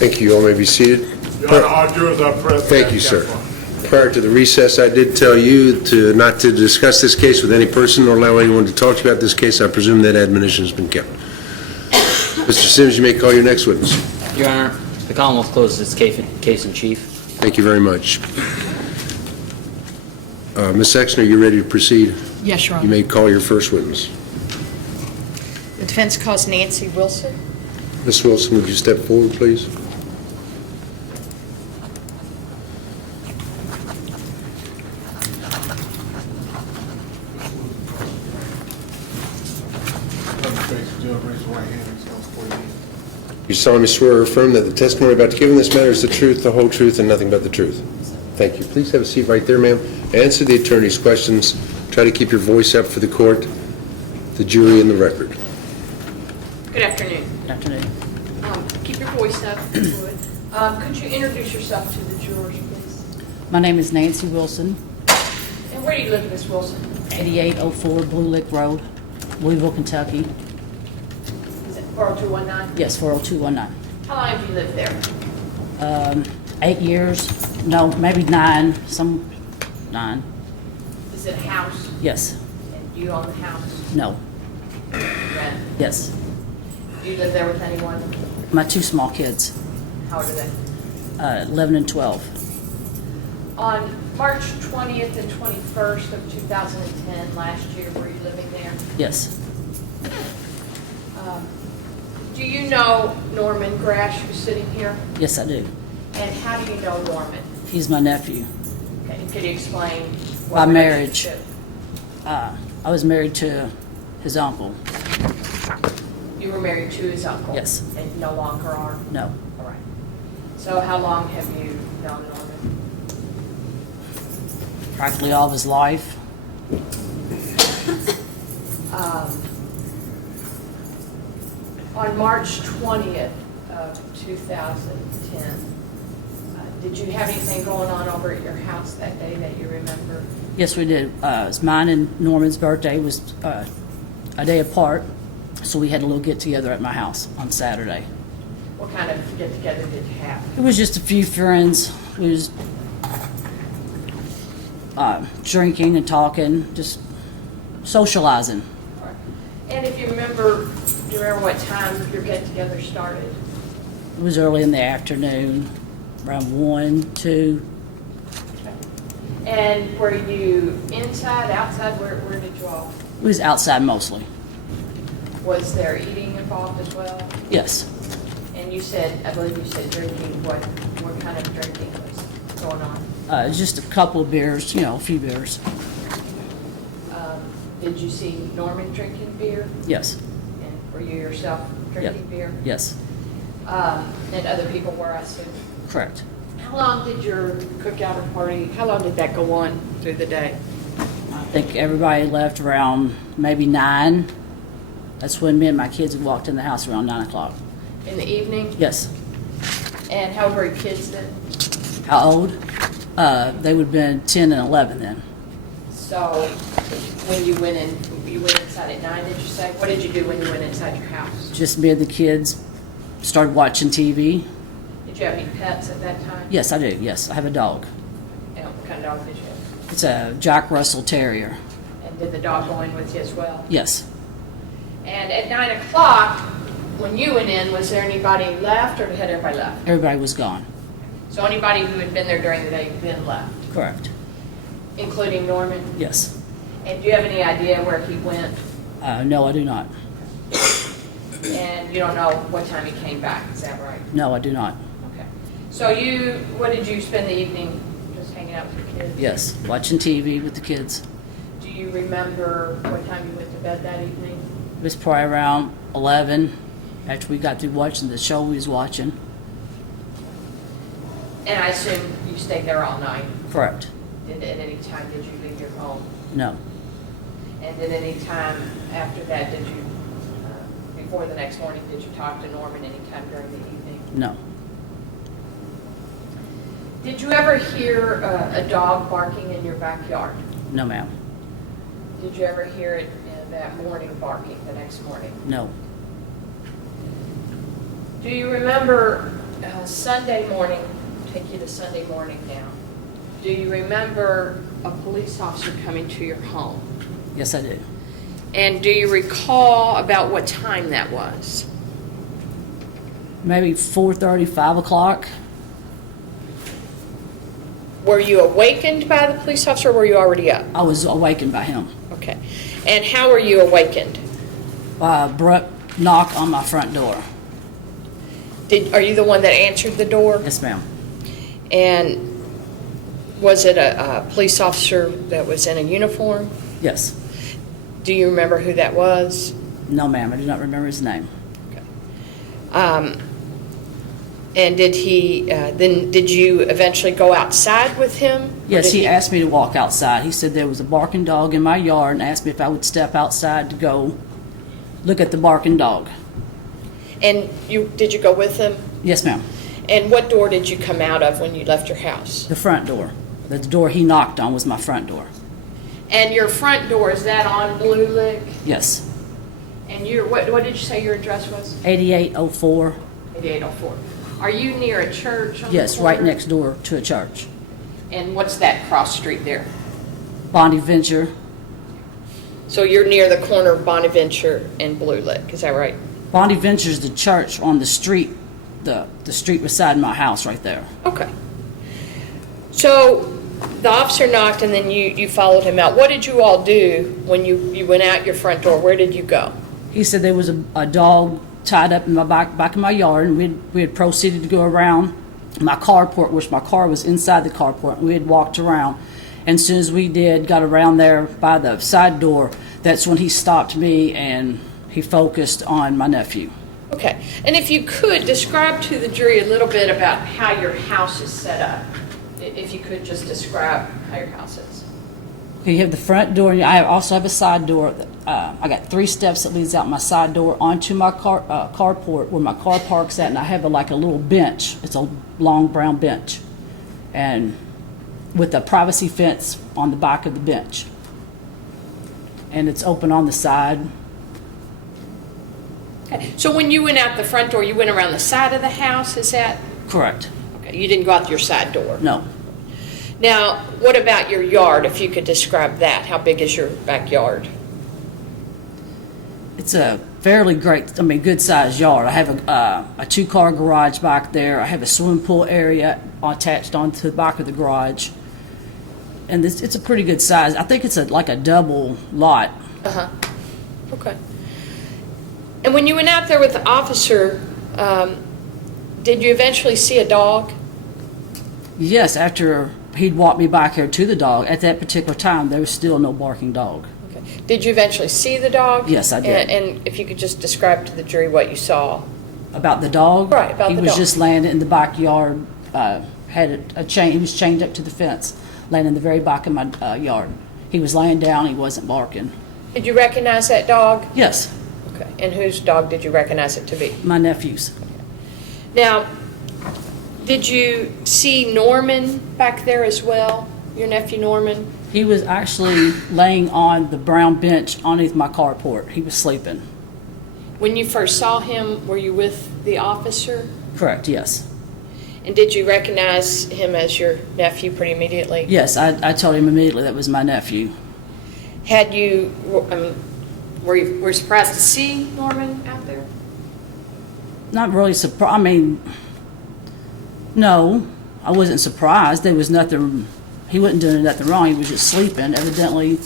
Thank you. You all may be seated. Your Honor, all jurors are present. Thank you, sir. Prior to the recess, I did tell you not to discuss this case with any person or allow anyone to talk to you about this case. I presume that admonition has been kept. Mr. Sims, you may call your next witness. Your Honor, the Commonwealth closes its case in chief. Thank you very much. Ms. Exner, you ready to proceed? Yes, Your Honor. You may call your first witness. The defense calls Nancy Wilson. Ms. Wilson, would you step forward, please? You solemnly swear or affirm that the testimony about to give in this matter is the truth, the whole truth, and nothing but the truth. Thank you. Please have a seat right there, ma'am. Answer the attorney's questions. Try to keep your voice up for the court, the jury, and the record. Good afternoon. Good afternoon. Keep your voice up, if you would. Could you introduce yourself to the jurors, please? My name is Nancy Wilson, And where do you live, Miss Wilson? 8804 Blue Lick Road, Louisville, Kentucky. Is it 40219? Yes, 40219. How long have you lived there? 8 years, no, maybe 9, 9. Is it a house? Yes, And do you own the house? no, Rent? yes. Do you live there with anyone? My 2 small kids, How old are they? 11 and 12. On March 20th and 21st of 2010, last year, were you living there? Yes, Do you know Norman Grasch, who's sitting here? yes I do. And how do you know Norman? He's my nephew. Okay, and could you explain? what By marriage. relationship? I was married to his uncle. You were married to his uncle? Yes. And no longer are? No, All right. So how long have you known Norman? practically all of his life. On March 20th of 2010, did you have anything going on over at your house that day that you remember? Yes, we did. It's mine and Norman's birthday was a day apart, so we had a little get-together at my house on Saturday. What kind of get-together did you have? It was just a few friends. We was drinking and talking, just socializing. All right. And if you remember, do you remember what time your get-together started? It was early in the afternoon, around 1, 2. And were you inside, outside? Where did you all? It was outside mostly. Was there eating involved as well? Yes. And you said, I believe you said drinking. What kind of drinking was going on? Just a couple of beers, a few beers. Did you see Norman drinking beer? Yes. And were you yourself drinking beer? Yes. And other people were, I assume. Correct. How long did your cookout or party, how long did that go on through the day? I think everybody left around maybe 9. That's when me and my kids had walked in the house around 9 o'clock. In the evening? Yes. And how old were your kids then? How old? They would have been 10 and 11 then. So when you went inside at 9, did you say? What did you do when you went inside your house? Just me and the kids started watching TV. Did you have any pets at that time? Yes, I do. Yes, I have a dog. And what kind of dog did you have? It's a Jack Russell Terrier. And did the dog go in with you as well? Yes. And at 9 o'clock, when you went in, was there anybody left or had everybody left? Everybody was gone. So anybody who had been there during the day then left, Correct. including Norman? Yes. And do you have any idea where he went? No, I do not. And you don't know what time he came back, is that right? No, I do not. Okay. So what did you spend the evening just hanging out with your kids? Yes, watching TV with the kids. Do you remember what time you went to bed that evening? It was probably around 11 after we got through watching the show we was watching. And I assume you stayed there all night? Correct. At any time did you leave your home? No. And at any time after that, did you, before the next morning, did you talk to Norman any time during the evening? No. Did you ever hear a dog barking in your backyard? No, ma'am. Did you ever hear it that morning barking the next morning? No. Do you remember Sunday morning, take you to Sunday morning now. Do you remember a police officer coming to your home? Yes, I do. And do you recall about what time that was? Maybe 4:30, 5 o'clock. Were you awakened by the police officer or were you already up? I was awakened by him. Okay. And how were you awakened? By a abrupt knock on my front door. Are you the one that answered the door? Yes, ma'am. And was it a police officer that was in a uniform? Yes. Do you remember who that was? No, ma'am. I do not remember his name. And did he, then did you eventually go outside with him? Or Yes, did he asked me to walk outside. He said there was a barking dog in my yard and asked me if I would step outside to go look at the barking dog. And did you go with him? Yes, ma'am. And what door did you come out of when you left your house? The front door. The door he knocked on was my front door. And your front door, is that on Blue Lick? Yes. And what did you say your address was? 8804. 8804. Are you near a church on the Yes, right corner? next door to a church. And what's that cross street there? Bonaventure. So you're near the corner of Bonaventure and Blue Lick, is that right? Bonaventure's the church on the street, the street beside my house right there. Okay. So the officer knocked and then you followed him out. What did you all do when you went out your front door? Where did you go? He said there was a dog tied up in my back of my yard, and we had proceeded to go around my carport, which my car was inside the carport, and we had walked around. And as soon as we got around there by the side door, that's when he stopped me and he focused on my nephew. Okay. And if you could, describe to the jury a little bit about how your house is set up. If you could just describe how your house is. You have the front door, and I also have a side door. I got 3 steps that leads out my side door onto my carport where my car parks at, and I have like a little bench. It's a long brown bench, and with a privacy fence on the back of the bench, and it's open on the side. Okay. So when you went out the front door, you went around the side of the house, is that? Correct. Okay. You didn't go out your side door? No. Now, what about your yard, if you could describe that? How big is your backyard? It's a fairly good-sized yard. I have a 2-car garage back there. I have a swimming pool area attached onto the back of the garage. And it's a pretty good size. I think it's like a double lot. Uh-huh. Okay. And when you went out there with the officer, did you eventually see a dog? Yes, after he'd walked me back here to the dog, at that particular time, there was still no barking dog. Okay. Did you eventually see the dog? Yes, I did. And if you could just describe to the jury what you saw. About the dog? Right, about he the was dog. just laying in the backyard, had a chain, he was chained up to the fence, laying in the very back of my yard. He was laying down, he wasn't barking. Did you recognize that dog? Yes, Okay. And whose dog did you recognize it to be? my nephew's. Now, did you see Norman back there as well? Your nephew Norman? He was actually laying on the brown bench underneath my carport. He was sleeping. When you first saw him, were you with the officer? Correct, yes. And did you recognize him as your nephew pretty immediately? Yes, I told him immediately that was my nephew. Had you, were you surprised to see Norman out there? Not really surprised. No, I wasn't surprised. There was nothing, he wasn't doing nothing wrong. He was just sleeping. Evidently, he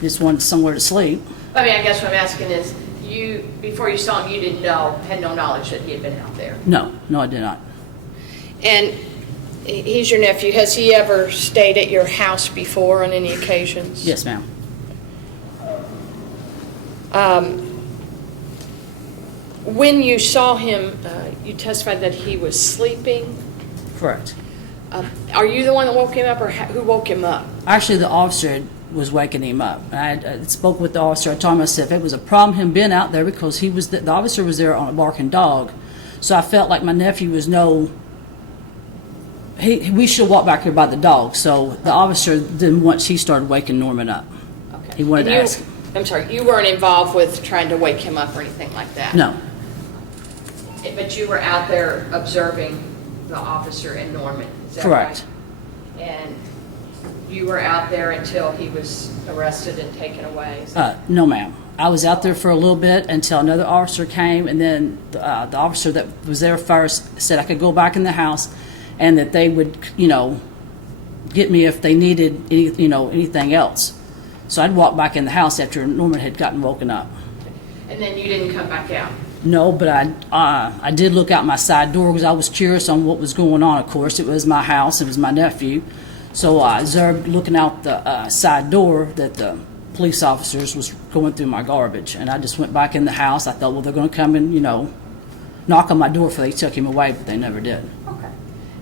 just wanted somewhere to sleep. I mean, I guess what I'm asking is, before you saw him, you had no knowledge that he had been out there. No, I did not. And he's your nephew. Has he ever stayed at your house before on any occasions? Yes, ma'am. When you saw him, you testified that he was sleeping. Correct. Are you the one that woke him up, or who woke him up? Actually, the officer was waking him up. I spoke with the officer. I told him, I said, if it was a problem him being out there, because the officer was there on a barking dog. So I felt like my nephew was we should walk back here by the dog. So the officer, then once he started waking Norman up, Okay. he wanted And to ask him. I'm sorry, you weren't involved with trying to wake him up or anything like that? No, But you were out there observing the officer and Norman, is that right? Correct. And you were out there until he was arrested and taken away? No, ma'am. I was out there for a little bit until another officer came, and then the officer that was there first said I could go back in the house and that they would, get me if they needed anything else. So I'd walk back in the house after Norman had gotten woken up. And then you didn't come back out? No, but I did look out my side door because I was curious on what was going on. Of course, it was my house. It was my nephew. So I observed looking out the side door that the police officers was going through my garbage. And I just went back in the house. I thought, well, they're going to come and, knock on my door before they took him away, but they never did. Okay.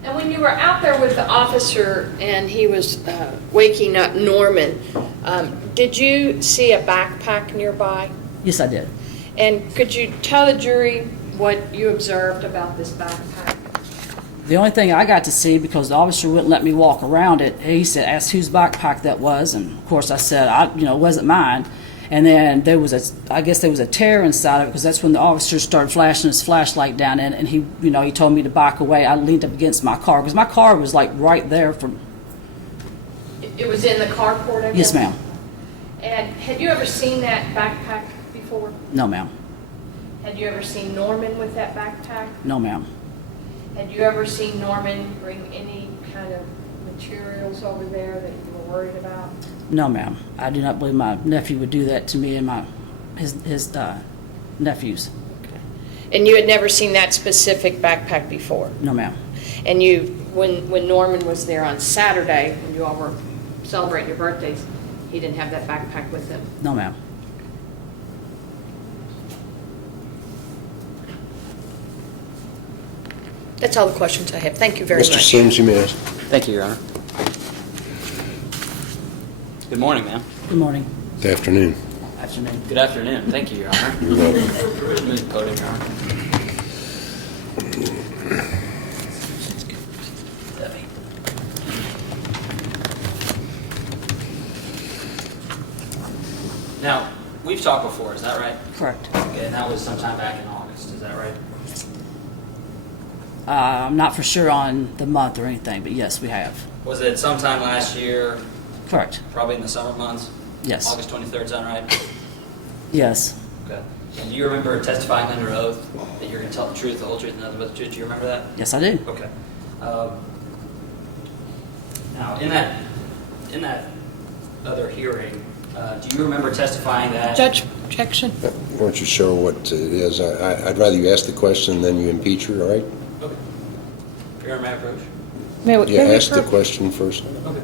And when you were out there with the officer and he was waking up Norman, did you see a backpack nearby? Yes, I did. And could you tell the jury what you observed about this backpack? The only thing I got to see, because the officer wouldn't let me walk around it, he said, asked whose backpack that was, and of course I said, it wasn't mine. And then I guess there was a tear inside of it, because that's when the officer started flashing his flashlight down in it, and he told me to back away. I leaned up against my car, because my car was like right there from. It was in the carport, I guess? Yes, ma'am. And had you ever seen that backpack before? No, ma'am. Had you ever seen Norman with that backpack? No, ma'am. Had you ever seen Norman bring any kind of materials over there that you were worried about? No, ma'am. I do not believe my nephew would do that to me and his nephews. Okay. And you had never seen that specific backpack before? No, ma'am. And when Norman was there on Saturday, when you all were celebrating your birthdays, he didn't have that backpack with him? No, ma'am. That's all the questions I have. Thank you very much. Mr. Sims, you may ask. Thank you, Your Honor. Good morning, ma'am. Good morning. Good afternoon. Afternoon. Good afternoon. Thank you, Your Honor. You're welcome. Move the podium, Your Honor. Now, we've talked before, is that right? Correct. Okay, and that was sometime back in August, is that right? I'm not for sure on the month or anything, but yes, we have. Was it sometime last year, Correct. probably in the summer months? Yes. August 23rd, is that right? Yes. Okay. And do you remember testifying under oath that you're going to tell the truth, the whole truth, and nothing but the truth? Do you remember that? Yes, I do. Okay. Now, in that other hearing, do you remember testifying that? Judge, objection. Why don't you show what it is? I'd rather you ask the question than you impeach her, all right? Okay. Your Honor, may I approach? Yeah, ask the question first. Okay.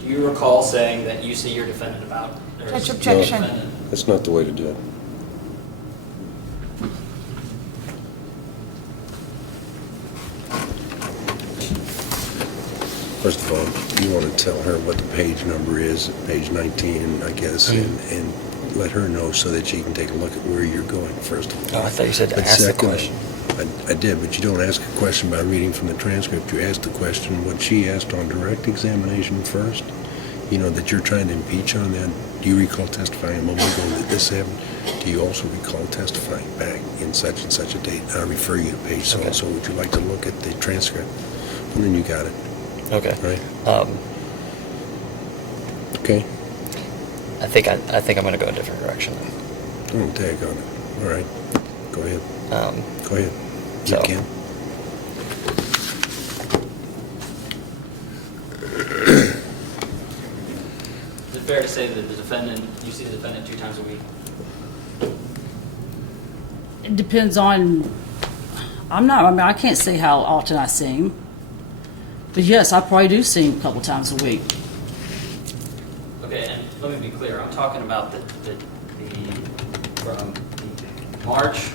Do you recall saying that you see your defendant about? Judge, objection. That's not the way to do it. First of all, you want to tell her what the page number is, page 19, I guess, and let her know so that she can take a look at where you're going, first of all. Oh, I thought you said to But ask the second, question. I did, but you don't ask a question by reading from the transcript. You ask the question, what she asked on direct examination first, that you're trying to impeach on that. Do you recall testifying a moment ago that this happened? Do you also recall testifying back in such and such a date? I refer you to page so-and-so. Would you like to look at the transcript? And then you got it, Okay. right? Okay? I think I'm going to go a different direction. Oh, tag on it. All right. Go ahead. Go ahead. You so- can. Is it fair to say that you see the defendant 2 times a week? It depends on. I can't say how often I see him. But yes, I probably do see him a couple times a week. Okay, and let me be clear. I'm talking about from March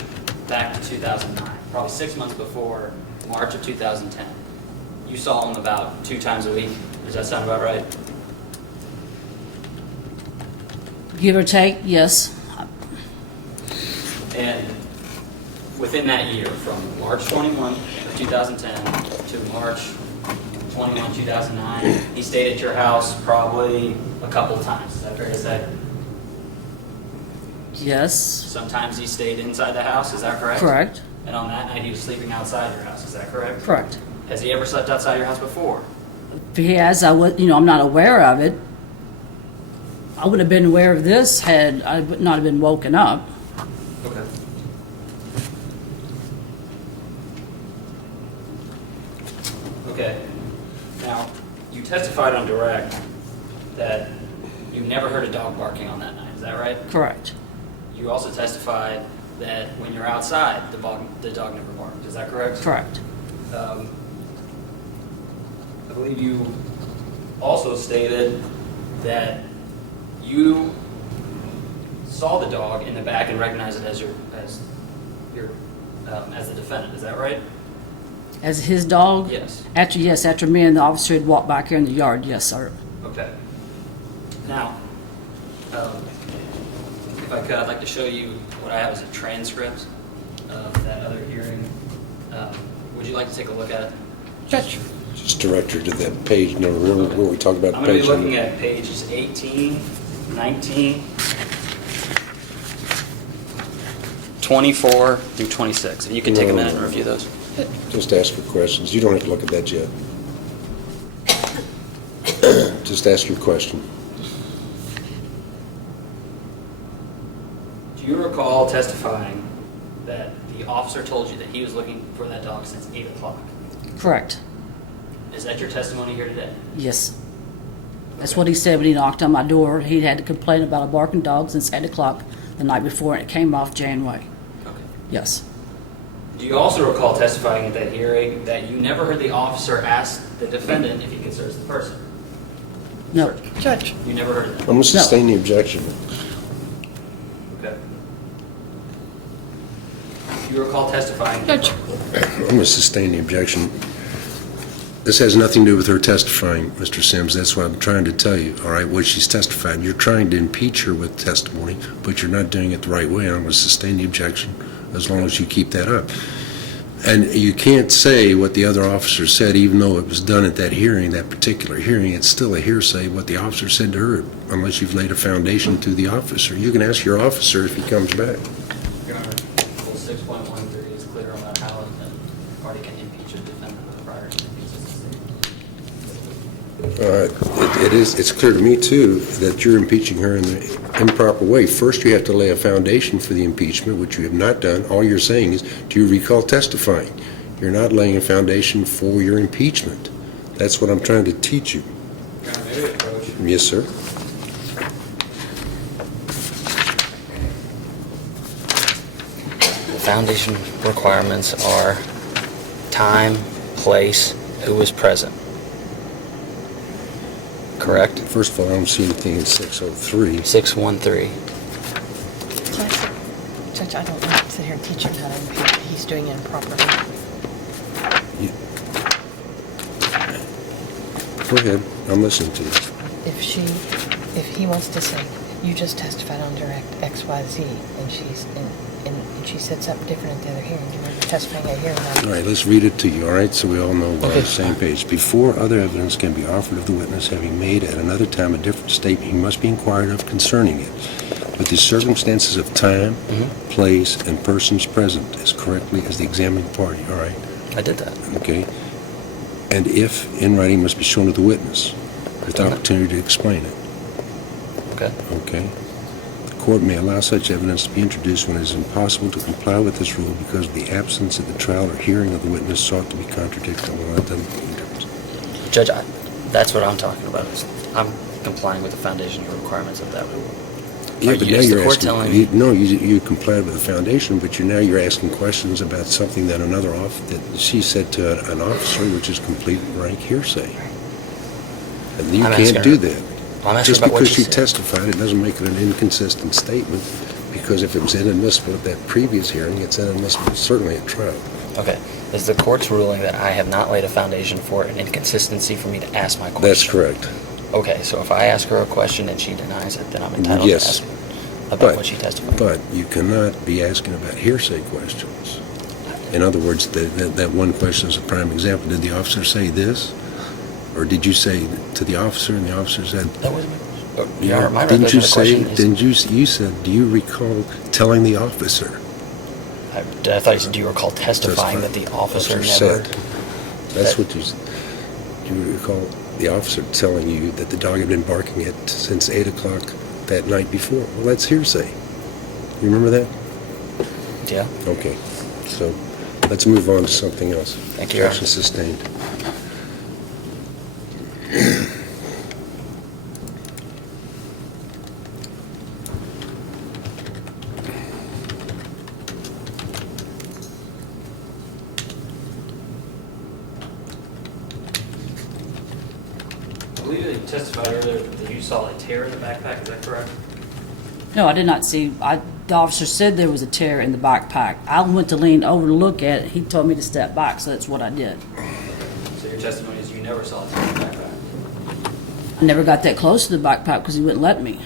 back to 2009, probably 6 months before March of 2010. You saw him about 2 times a week. Does that sound about right? Give or take, yes. And within that year, from March 21 of 2010 to March 21, 2009, he stayed at your house probably a couple times. Is that fair to say? Yes. Sometimes he stayed inside the house. Is that correct? Correct. And on that night, he was sleeping outside your house, is that correct? Correct. Has he ever slept outside your house before? If he has, I'm not aware of it. I would have been aware of this had I not have been woken up. Okay. Okay. Now, you testified on direct that you never heard a dog barking on that night, is that right? Correct. You also testified that when you're outside, the dog never barked, is that correct? Correct. I believe you also stated that you saw the dog in the back and recognized it as the defendant. Is that right? As his dog? Yes. After me and the officer had walked back here in the yard, yes, sir. Okay. Now, if I could, I'd like to show you what I have as a transcript of that other hearing. Would you like to take a look at it? Judge. Just direct her to that page, remember where we talked about the I'm going to page? be looking at pages 18, 19, 24 through 26. If you can take a minute and review those. Just ask her questions. You don't have to look at that yet. Just ask your question. Do you recall testifying that the officer told you that he was looking for that dog since 8 o'clock? Correct. Is that your testimony here today? Yes. That's what he said when he knocked on my door. He'd had to complain about a barking dog since 8 o'clock the night before, and it came off Janway. Okay. Yes. Do you also recall testifying at that hearing that you never heard the officer ask the defendant if he could search the person? No. Judge, You never heard of that? I'm going to sustain the objection. Okay. Do you recall testifying? Judge. I'm going to sustain the objection. This has nothing to do with her testifying, Mr. Sims. That's what I'm trying to tell you, all right, what she's testified. You're trying to impeach her with testimony, but you're not doing it the right way. I'm going to sustain the objection as long as you keep that up. And you can't say what the other officer said, even though it was done at that hearing, that particular hearing. It's still a hearsay what the officer said to her, unless you've laid a foundation to the officer. You can ask your officer if he comes back. Your Honor, Rule 6.13 is clear about how a party can impeach a defendant with a prior inconsistency. It's clear to me, too, that you're impeaching her in the improper way. First, you have to lay a foundation for the impeachment, which you have not done. All you're saying is, do you recall testifying? You're not laying a foundation for your impeachment. That's what I'm trying to teach you. Your Honor, may we approach? Yes, sir. The foundation requirements are time, place, who was present. Correct? First of all, I don't see anything in 603. 613. Judge, I don't want to sit here and teach him how to impeach. He's doing it improperly. Go ahead. I'm listening to you. If he wants to say, you just testified on direct XYZ, and she said something different at the other hearing, you were testifying at hearing. All right, let's read it to you, all right, so we all know we're on Okay. the same page. Before other evidence can be offered of the witness having made at another time a different statement, he must be inquired of concerning it, with the circumstances of time, place, and persons present as correctly as the examining party, all right? I did that. Okay? And if in writing must be shown to the witness, with the opportunity to explain it, Okay. okay? The court may allow such evidence to be introduced when it is impossible to comply with this rule because of the absence of the trial or hearing of the witness sought to be contradicted. Well, that doesn't make any difference. Judge, that's what I'm talking about. I'm complying with the foundation requirements of that rule. Yeah, but now is the you're court asking, telling me- you complied with the foundation, but you're asking questions about something that that she said to an officer, which is complete rank hearsay. And you I'm can't asking do her- that. I'm asking Just about what because she you said. testified, it doesn't make it an inconsistent statement, because if it was inadmissible at that previous hearing, it's inadmissible certainly at trial. Okay. Is the court's ruling that I have not laid a foundation for an inconsistency for me to ask my question? That's correct. Okay, so if I ask her a question and she denies it, then I'm entitled to Yes. ask about what she testified. But you cannot be asking about hearsay questions. In other words, that one question is a prime example. Did the officer say this? Or did you say to the officer and the officer said, That wasn't my question. Your Honor, my didn't you revision of the say, question is... you said, do you recall telling the officer? I I thought you said you recall testifying that the officer never. said. That's what you recall the officer telling you that the dog had been barking since 8 o'clock that night before. Well, that's hearsay. You remember that? Yeah. Okay, so let's move on to something else. Thank you, Your Objection sustained. I believe that you testified earlier that you saw a tear in the backpack, is that correct? No, I did not see, the officer said there was a tear in the backpack. I went to lean over to look at it. He told me to step back, so that's what I did. So your testimony is you never saw a tear in the backpack? I never got that close to the backpack because he wouldn't let me.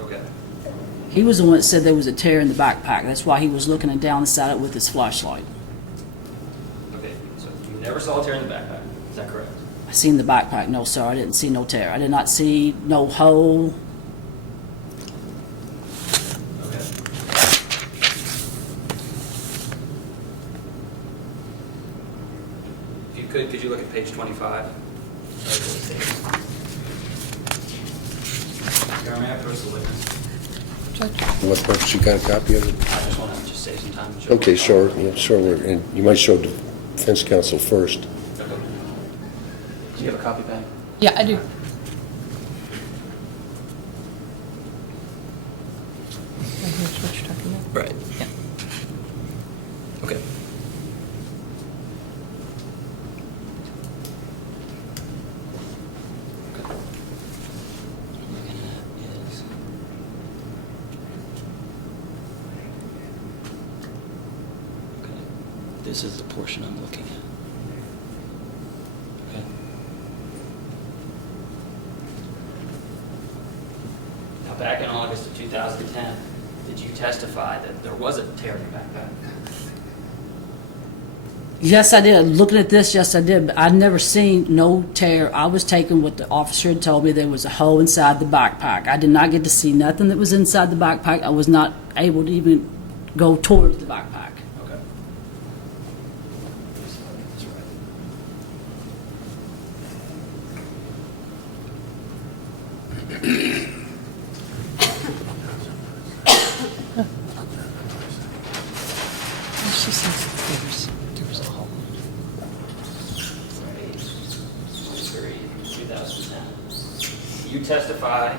Okay. He was the one that said there was a tear in the backpack. That's why he was looking down inside it with his flashlight. Okay, so you never saw a tear in the backpack, is that correct? I seen the backpack. No, sir, I didn't see no tear. I did not see no hole. Okay. If you could you look at page 25? Your may I approach the witness? What purpose, you got a copy of it? I just want to just save some time. Okay, sure, yeah, sure, and you might show defense counsel first. Okay. Do you have a copy, Ben? Yeah, I do. And here's what you're talking about. Right. Yeah. Okay. This is the portion I'm looking at. Okay. Now, back in August of 2010, did you testify that there was a tear in your backpack? Yes, I did. Looking at this, yes, I did. But I'd never seen no tear. I was taking what the officer had told me. There was a hole inside the backpack. I did not get to see nothing that was inside the backpack. I was not able to even go towards the backpack. Okay. She says there was a hole. 2010. You testify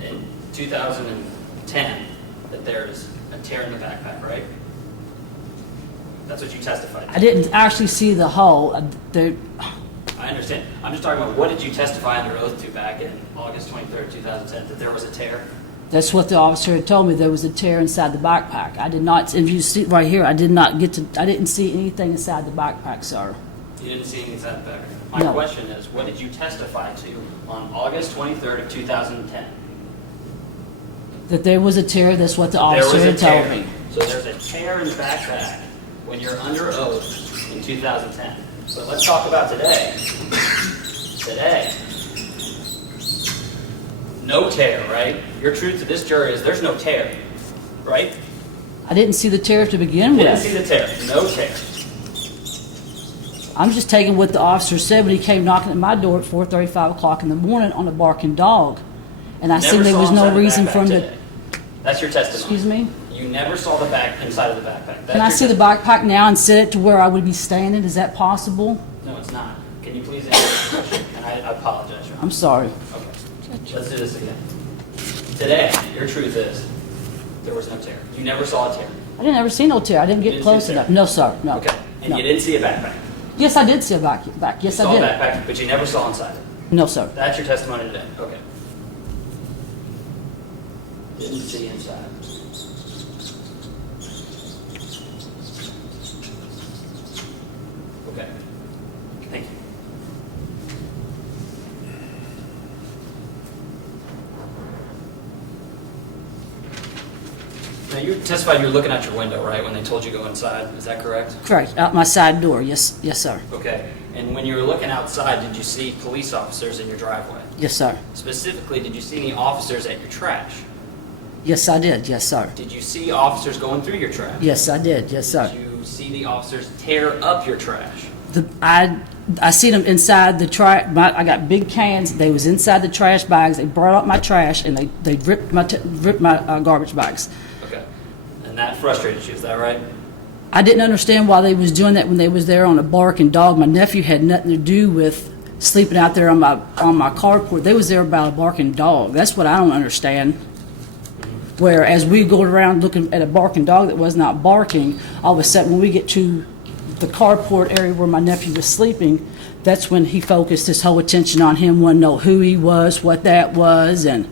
in 2010 that there's a tear in the backpack, right? That's what you testified to. I didn't actually see the hole. I understand. I'm just talking about what did you testify under oath to back in August 23rd, 2010, that there was a tear? That's what the officer had told me. There was a tear inside the backpack. I did not, if you see right here, I didn't see anything inside the backpack, sir. You didn't see anything inside the backpack. My No. question is, what did you testify to on August 23rd of 2010? That there was a tear, that's what the There officer was a had told tear. me. So there's a tear in the backpack when you're under oath in 2010. But let's talk about today. Today. No tear, right? Your truth to this jury is there's no tear, right? I didn't see the tear to begin Didn't see with. the tear. No tear. I'm just taking what the officer said when he came knocking at my door at 4:30, 5 o'clock in the morning on a barking dog. And I said Never there saw was inside no the reason backpack for him to, today. That's your testimony. excuse me? You never saw the back inside of the backpack. That's Can I your see the testimony. backpack now and set it to where I would be standing? Is that possible? No, it's not. Can you please answer the question? And I apologize, Your Honor. I'm sorry. Okay. Let's do this again. Today, your truth is there was no tear. You never saw a tear. I didn't ever see no tear. I didn't You get didn't close see a tear? enough. No, sir, no. Okay. And No. you didn't see a backpack. Yes, I did see a back. Yes, You I saw a did. backpack, but you never saw inside it. No, sir. That's your testimony today. Okay. Didn't see inside. Okay. Thank you. Now, you testified you were looking out your window, right, when they told you to go inside. Is that correct? Correct. Out my side door. Yes, yes, sir. Okay. And when you were looking outside, did you see police officers in your driveway? Yes, sir. Specifically, did you see any officers at your trash? Yes, I did. Yes, sir. Did you see officers going through your trash? Yes, I did. Yes, sir. Did you see the officers tear up your trash? I see them inside the trash. I got big cans. They was inside the trash bags. They brought up my trash and they ripped my garbage bags. Okay. And that frustrated you, is that right? I didn't understand why they was doing that when they was there on a barking dog. My nephew had nothing to do with sleeping out there on my carport. They was there about a barking dog. That's what I don't understand. Whereas we go around looking at a barking dog that was not barking, all of a sudden when we get to the carport area where my nephew was sleeping, that's when he focused his whole attention on him, wanted to know who he was, what that was, and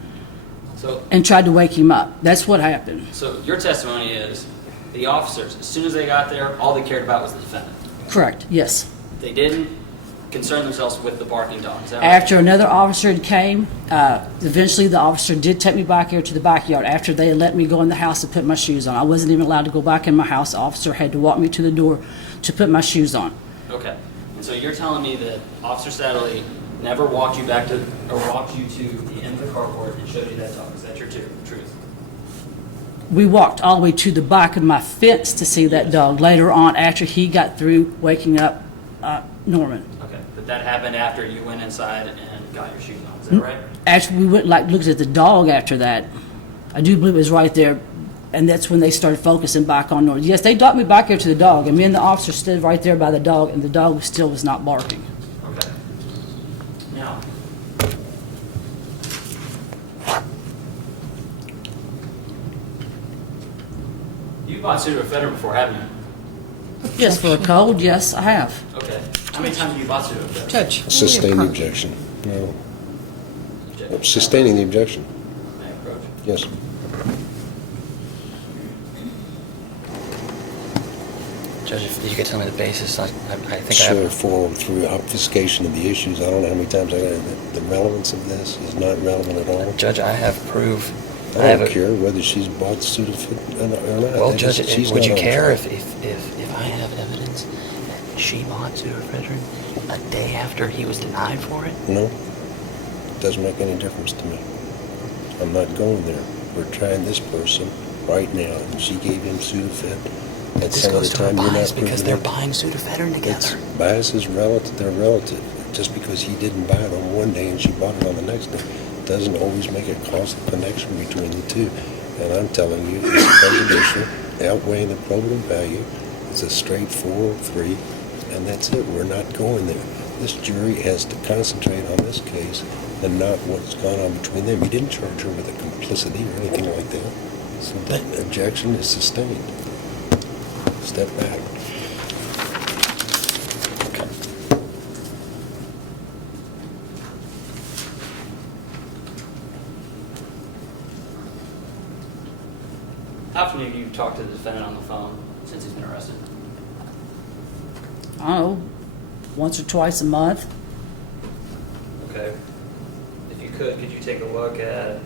tried to wake him up. That's what happened. So your testimony is the officers, as soon as they got there, all they cared about was the defendant. Correct, yes. They didn't concern themselves with the barking dog. Is that right? After another officer had came, eventually the officer did take me back here to the backyard after they had let me go in the house to put my shoes on. I wasn't even allowed to go back in my house. The officer had to walk me to the door to put my shoes on. Okay. And so you're telling me that Officer Satterley never walked you back to, or walked you to the end of the carport and showed you that dog. Is that your truth? We walked all the way to the back of my fence to see that dog later on after he got through waking up Norman. Okay. But that happened after you went inside and got your shoes on. Is that right? Actually, we went looked at the dog after that. I do believe it was right there, and that's when they started focusing back on Norman. Yes, they brought me back here to the dog, and me and the officer stood right there by the dog, and the dog still was not barking. Okay. Now, you bought Pseudoephedrine before, haven't you? Yes, for a cold, yes, I have. Okay. How many times have you bought Pseudoephedrine? Judge. Sustain the objection. No. Sustaining the objection. May I approach? Yes. Judge, if you could tell me the basis, I think I Sure, have. through obfuscation of the issues, I don't know how many times I got the relevance of this is not relevant at all. Judge, I have proof. I don't care whether she's bought Sudafed or not. Well, I Judge, just- she's would not you on care trial. if I have evidence that she bought pseudoephedrine a day after he was denied for it? No, doesn't make any difference to me. I'm not going there. We're trying this person right now, and she gave him Sudafed. At This some goes other to a time, you're bias not because proving they're it. buying pseudoephedrine It's together. bias is relative. They're relative. Just because he didn't buy it on one day and she bought it on the next day doesn't always make a causal connection between the two. And I'm telling you, it's prejudicial, outweighing the probative value. It's a straight 4-3, and that's it. We're not going there. This jury has to concentrate on this case and not what's gone on between them. You didn't charge her with a complicity or anything like that. So that objection is sustained. Step back. How often have you talked to the defendant on the phone since he's been arrested? I don't know, once or twice a month. Okay. If you could you take a look at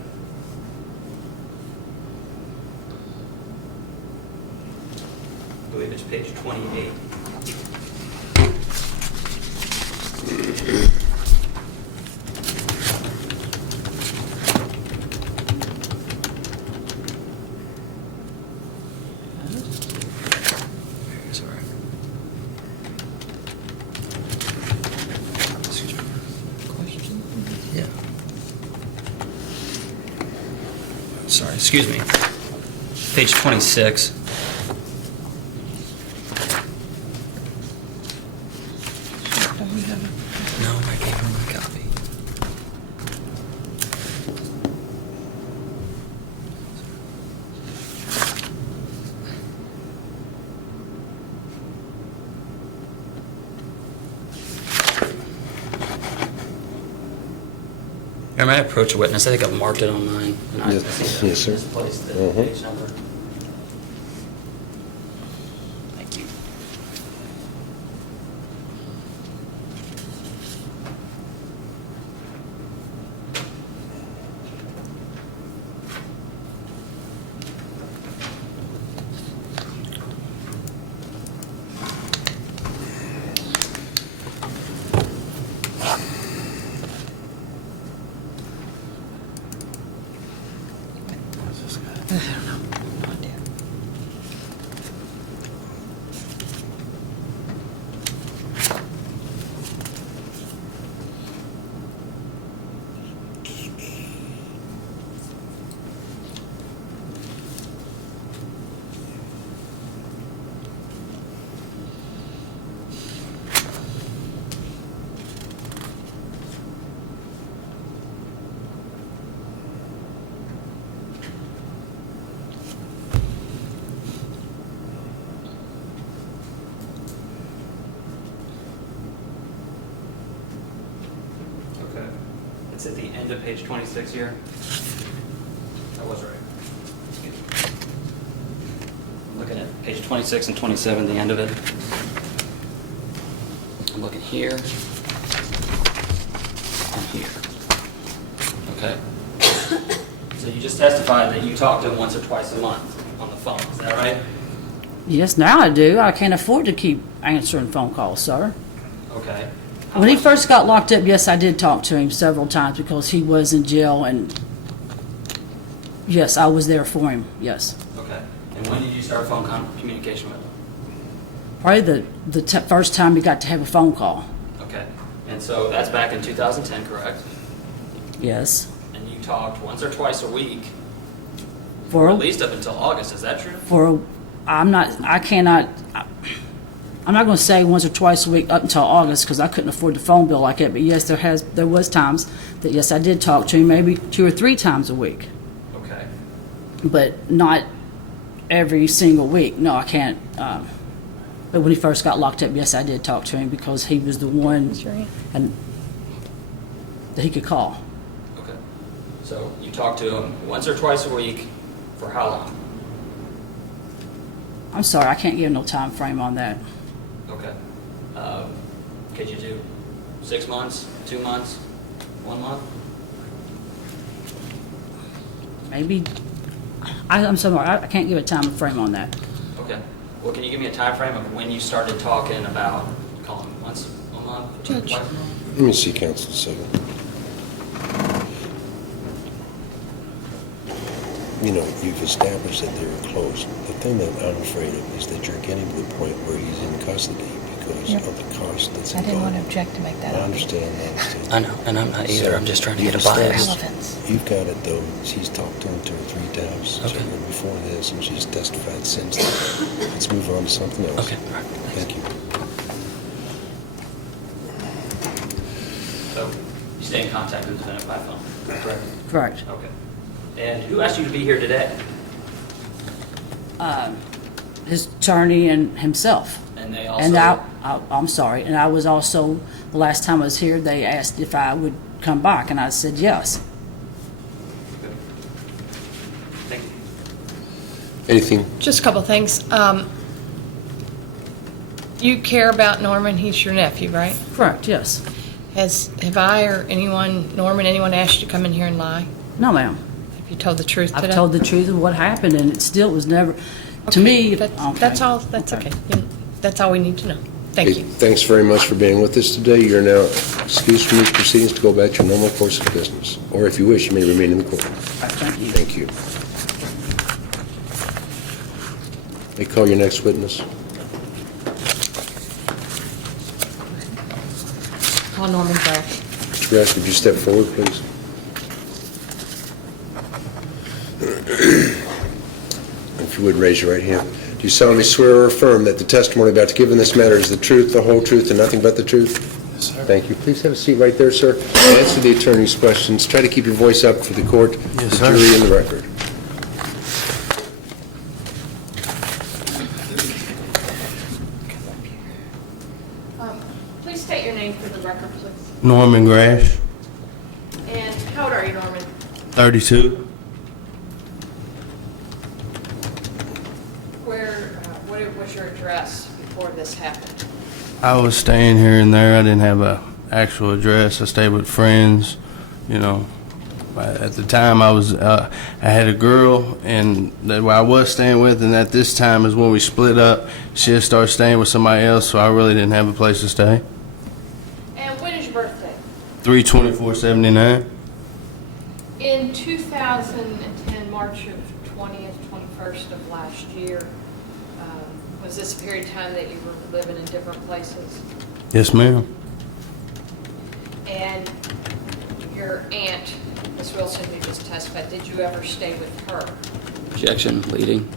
I believe it's page 28. Sorry. Excuse me. Question? Yeah. Sorry, excuse me. Page 26. No, I gave her my copy. Remember, I approach a witness. I think I've marked it on mine. And I Yes, see yes, sir. misplaced the Mhm. page number. Thank you. What's this guy? I don't know. No idea. Okay. It's at the end of page 26 here. That was right. Excuse me. I'm looking at page 26 and 27, the end of it. I'm looking here and here. Okay. So you just testified that you talk to him once or twice a month on the phone, is that right? Yes, now I do. I can't afford to keep answering phone calls, sir. Okay. When he first got locked up, yes, I did talk to him several times because he was in jail, and yes, I was there for him, yes. Okay. And when did you start phone communication with him? Probably the first time he got to have a phone call, Okay. And so that's back in 2010, correct? yes. And you talked once or twice a week, For or at least up until August, is that true? I'm not going to say once or twice a week up until August because I couldn't afford the phone bill like that. But yes, there was times that yes, I did talk to him, maybe 2 or 3 times a week, Okay. but not every single week. No, I can't. But when he first got locked up, yes, I did talk to him because he was the one and that he could call. Okay. So you talked to him once or twice a week for how long? I'm sorry, I can't give no time frame on that. Okay. Could you do 6 months, 2 months, 1 month? Maybe. I'm sorry, I can't give a time frame on that. Okay. Well, can you give me a time frame of when you started talking about calling once a month? Judge. Twice a month? Let me see, counsel, a second. You know, you've established that they were close. The thing that I'm afraid of is that you're getting to the point where he's in custody because Yep. of the cost that's I didn't want to involved. object to make that I obvious. understand. I know, and I'm not either. I'm just trying to get a You've established- bias. Relevance. You've got it, though. She's talked to him 2 or 3 times Okay. before this, and she's testified since then. Let's move on to something else. Okay, all right. Thank you. So you stay in contact with the defendant by phone, correct? Correct. Okay. And who asked you to be here today? His attorney and himself. And they also... And I'm sorry, and I was also, the last time I was here, they asked if I would come back, and I said yes. Good. Thank you. Anything? Just a couple things. You care about Norman, he's your nephew, right? Correct, yes. Have I or anyone asked you to come in here and lie? No, ma'am. Have you told the truth today? I've told the truth of what happened, and it still was never, to Okay, me... That's all, that's okay. That's all we need to know. Thank Okay, you. thanks very much for being with us today. You're now excused from these proceedings to go back to your normal course of business. Or if you wish, you may remain in the court. Thank you. Thank you. May call your next witness. Call Norman Grasch. Mr. Grasch, would you step forward, please? If you would, raise your right hand. Do you solemnly swear or affirm that the testimony about to give in this matter is the truth, the whole truth, and nothing but the truth? Yes, sir. Thank you. Please have a seat right there, sir. Answer the attorney's questions. Try to keep your voice up for the court, Yes, the sir. jury, and the record. Please state your name for the record, please. Norman Grasch, And how old are you, Norman? 32. What was your address before this happened? I was staying here and there. I didn't have a actual address. I stayed with friends, you know. At the time, I had a girl, and that I was staying with, and at this time is when we split up. She had started staying with somebody else, so I really didn't have a place to stay. And when is your birthday? 3/24/79. In 2010, then March of 20th, 21st of last year, was this a period of time that you were living in different places? Yes, ma'am. And your aunt, Miss Wilson, who just testified, did you ever stay with her? Objection, leading.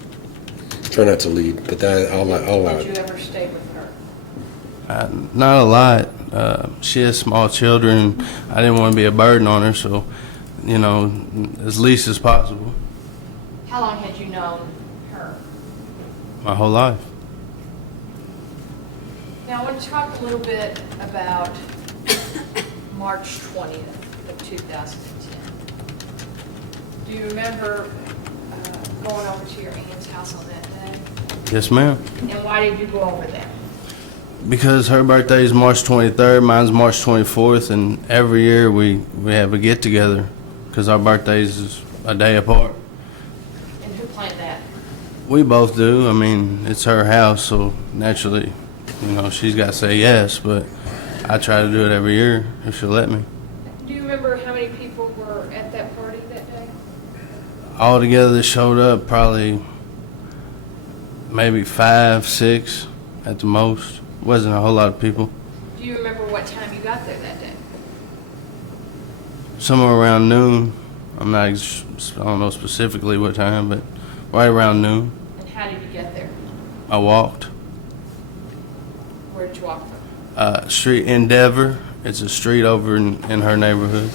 Try not to lead, but I'll allow Did you it. ever stay with her? Not a lot. She has small children. I didn't want to be a burden on her, so, you know, as least as possible. How long had you known her? My whole life. Now, I want to talk a little bit about March 20th of 2010. Do you remember going over to your aunt's house on that day? Yes, ma'am. And why did you go over there? Because her birthday is March 23rd, mine's March 24th, and every year we have a get-together because our birthdays is a day apart. And who planned that? We both do. I mean, it's her house, so naturally, you know, she's got to say yes, but I try to do it every year if she'll let me. Do you remember how many people were at that party that day? All together that showed up, probably maybe 5, 6 at the most. Wasn't a whole lot of people. Do you remember what time you got there that day? Somewhere around noon. I don't know specifically what time, but right around noon. And how did you get there? I walked. Where did you walk from? Street Endeavor. It's a street over in her neighborhood.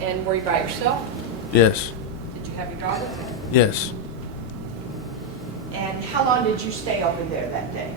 And were you by yourself? Yes. Did you have your daughter? Yes. And how long did you stay over there that day?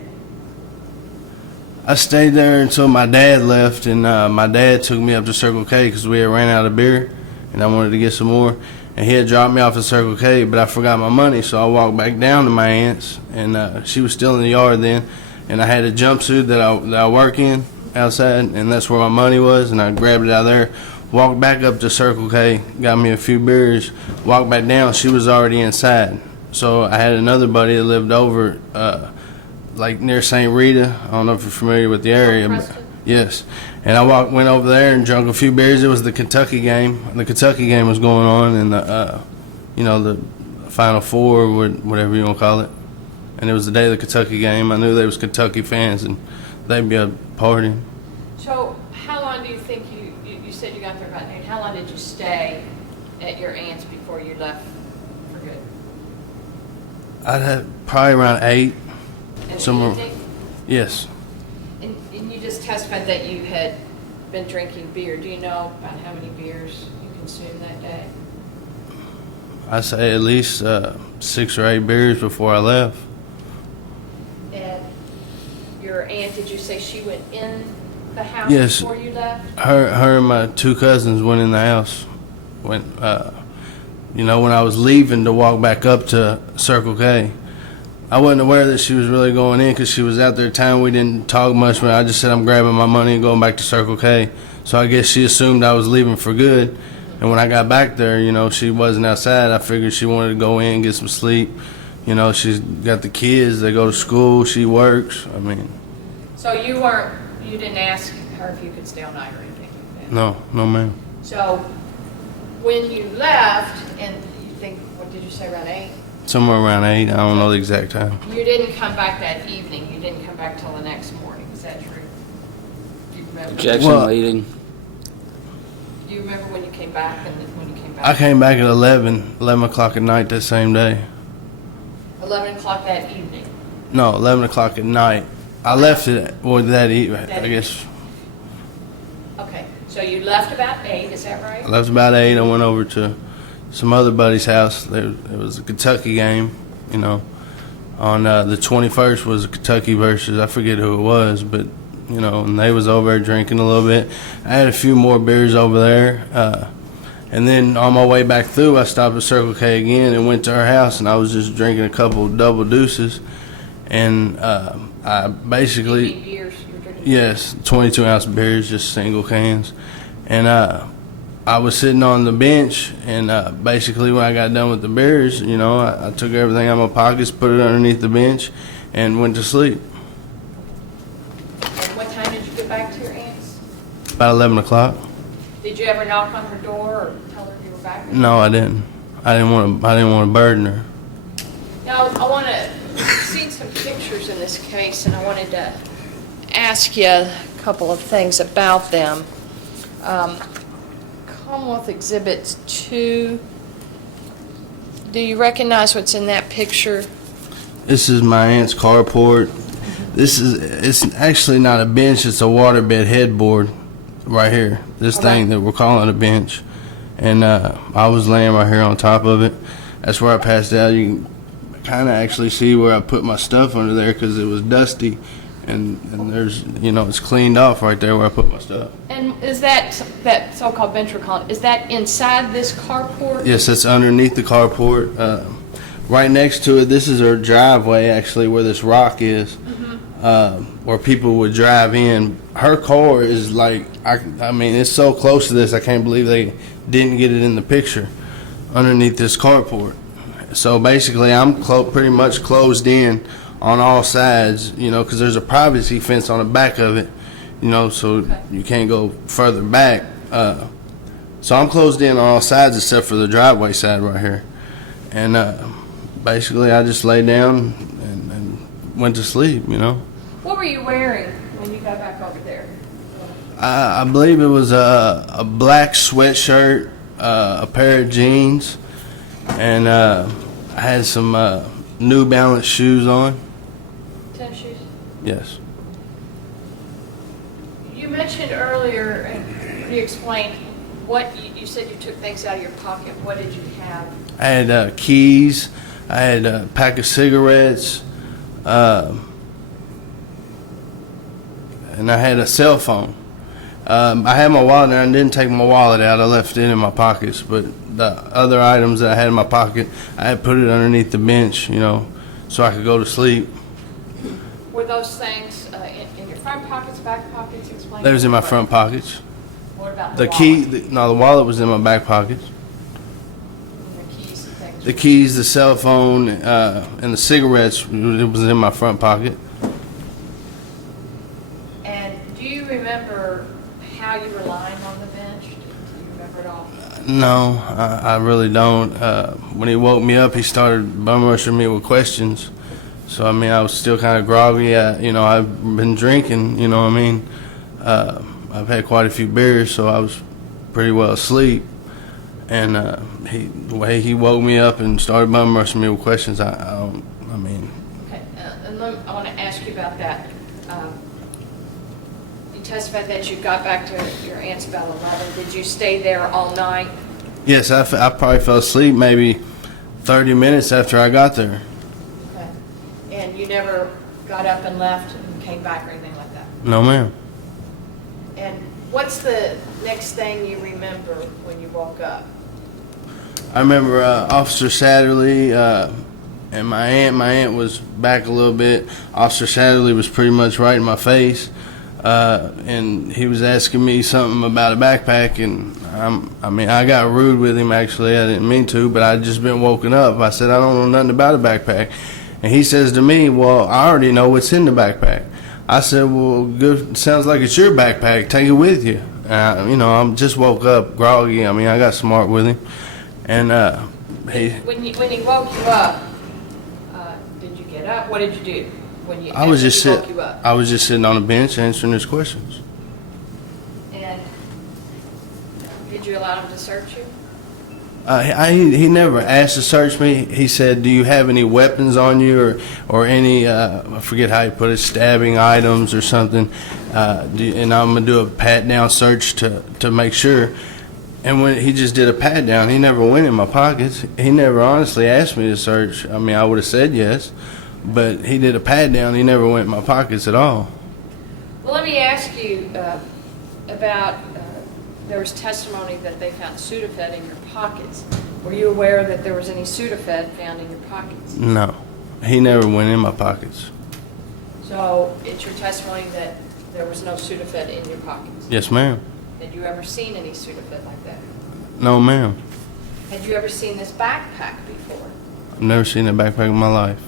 I stayed there until my dad left, and my dad took me up to Circle K because we had ran out of beer, and I wanted to get some more. And he had dropped me off at Circle K, but I forgot my money, so I walked back down to my aunt's, and she was still in the yard then, and I had a jumpsuit that I work in outside, and that's where my money was, and I grabbed it out of there, walked back up to Circle K, got me a few beers, walked back down. She was already inside. So I had another buddy that lived over like near St. Rita. I don't know if you're familiar with the area. But Preston? yes. And I went over there and drank a few beers. It was the Kentucky game. The Kentucky game was going on, and the Final Four, or whatever you want to call it. And it was the day of the Kentucky game. I knew they was Kentucky fans, and they'd be a partying. So how long do you think you said you got there about noon? How long did you stay at your aunt's before you left for good? I'd have probably around 8. In the Somewhere. evening? Yes. And you just testified that you had been drinking beer. Do you know about how many beers you consumed that day? I say at least 6 or 8 beers before I left. And your aunt, did you say she went in the house Yes. before you left? Her and my 2 cousins went in the house. When I was leaving to walk back up to Circle K, I wasn't aware that she was really going in because she was out there time. We didn't talk much, but I just said I'm grabbing my money and going back to Circle K. So I guess she assumed I was leaving for good. And when I got back there, she wasn't outside. I figured she wanted to go in, get some sleep. She's got the kids. They go to school. She works. I mean. So you didn't ask her if you could stay all night or anything like that? No, ma'am. So when you left, and you think, what did you say, around 8? Somewhere around 8. I don't know the exact time. You didn't come back that evening. You didn't come back till the next morning. Is that true? Do you remember? Objection, Well- leading. Do you remember when you came back and when you came back? I came back at 11 o'clock at night that same day. 11 o'clock that evening. No, 11 o'clock at night. I left it, that evening, That I guess. Okay, so you left about 8, is that right? I left about 8. I went over to some other buddy's house. It was a Kentucky game, On the 21st was Kentucky versus, I forget who it was, but, and they was over there drinking a little bit. I had a few more beers over there. And then on my way back through, I stopped at Circle K again and went to her house, and I was just drinking a couple double deuces. And I basically... You mean beers you were drinking? Yes, 22-ounce beers, just single cans. And I was sitting on the bench, and basically when I got done with the beers, I took everything out of my pockets, put it underneath the bench, and went to sleep. And what time did you get back to your aunt's? About 11 o'clock. Did you ever knock on her door or tell her you were back? No, I didn't. I didn't want to burden her. Now, I want to, I've seen some pictures in this case, and I wanted to ask you a couple of things about them. Commonwealth Exhibit 2, do you recognize what's in that picture? This is my aunt's carport. It's actually not a bench, it's a waterbed headboard right here. This thing that we're calling a bench. And I was laying right here on top of it. That's where I passed out. You can kind of actually see where I put my stuff under there because it was dusty. And there's, it's cleaned off right there where I put my stuff. And is that so-called bench we're calling, is that inside this carport? Yes, that's underneath the carport. Right next to it, this is our driveway, actually, where this rock is, where people would drive in. Her car is like, I mean, it's so close to this, I can't believe they didn't get it in the picture, underneath this carport. So basically, I'm pretty much closed in on all sides, because there's a privacy fence on the back of it, so you can't go further back. So I'm closed in on all sides except for the driveway side right here. And basically, I just lay down and went to sleep, What were you wearing when you got back over there? I believe it was a black sweatshirt, a pair of jeans, and I had some New Balance shoes on. Tennis shoes? Yes. You mentioned earlier, and you explained what, you said you took things out of your pocket. What did you have? I had keys. I had a pack of cigarettes. And I had a cell phone. I had my wallet, and I didn't take my wallet out. I left it in my pockets. But the other items that I had in my pocket, I had put it underneath the bench, so I could go to sleep. Were those things in your front pockets, back pockets? Explain. They was in my front pockets. What about The the key, wallet? the wallet was in my back pockets. And the keys and things? The keys, the cell phone, and the cigarettes, it was in my front pocket. And do you remember how you were lying on the bench? Do you remember it all? No, I really don't. When he woke me up, he started bum rushing me with questions. So, I mean, I was still kind of groggy. I've been drinking, I've had quite a few beers, so I was pretty well asleep. And the way he woke me up and started bum rushing me with questions, Okay, and I want to ask you about that. You testified that you got back to your aunt's about 11. Did you stay there all night? Yes, I probably fell asleep maybe 30 minutes after I got there. Okay. And you never got up and left and came back or anything like that? No, ma'am. And what's the next thing you remember when you woke up? I remember Officer Satterley and my aunt. My aunt was back a little bit. Officer Satterley was pretty much right in my face. And he was asking me something about a backpack, and I got rude with him, actually. I didn't mean to, but I'd just been woken up. I said, I don't know nothing about a backpack. And he says to me, well, I already know what's in the backpack. I said, well, good. Sounds like it's your backpack. Take it with you. I'm just woke up groggy. I got smart with him. And When he woke you up, did you get up? What did you do? I was just woke you up? I was just sitting on a bench answering his questions. And did you allow him to search you? He never asked to search me. He said, do you have any weapons on you or any, I forget how he put it, stabbing items or something? And I'm going to do a pat-down search to make sure. And when he just did a pat-down, he never went in my pockets. He never honestly asked me to search. I would have said yes. But he did a pat-down. He never went in my pockets at all. Well, let me ask you about, there was testimony that they found Sudafed in your pockets. Were you aware that there was any Sudafed found in your pockets? No. He never went in my pockets. So it's your testimony that there was no Sudafed in your pockets? Yes, ma'am. Had you ever seen any Sudafed like that? No, ma'am. Had you ever seen this backpack before? I've never seen a backpack in my life.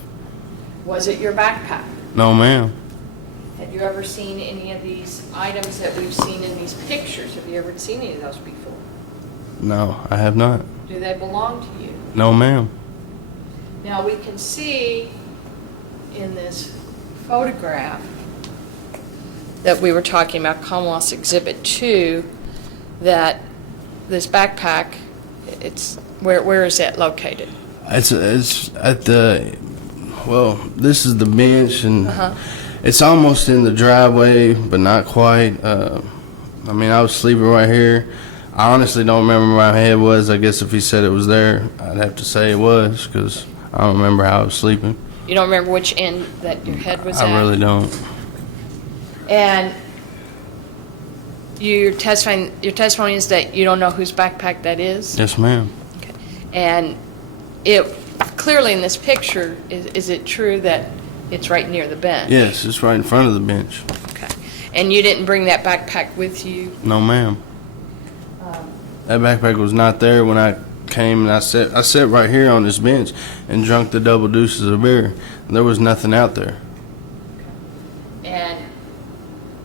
Was it your backpack? No, ma'am. Had you ever seen any of these items that we've seen in these pictures? Have you ever seen any of those before? No, I have not. Do they belong to you? No, ma'am. Now, we can see in this photograph that we were talking about, Commonwealth's Exhibit 2, that this backpack, where is it located? It's at the, well, this is the bench, and it's almost in the driveway, but not quite. I mean, I was sleeping right here. I honestly don't remember where my head was. I guess if he said it was there, I'd have to say it was, because I don't remember how I was sleeping. You don't remember which end that your head was at? I really don't. And your testimony is that you don't know whose backpack that is? Yes, ma'am. Okay. And it, clearly in this picture, is it true that it's right near the bench? Yes, it's right in front of the bench. Okay. And you didn't bring that backpack with you? No, ma'am. That backpack was not there when I came, and I sat right here on this bench and drank the double deuces of beer. There was nothing out there. And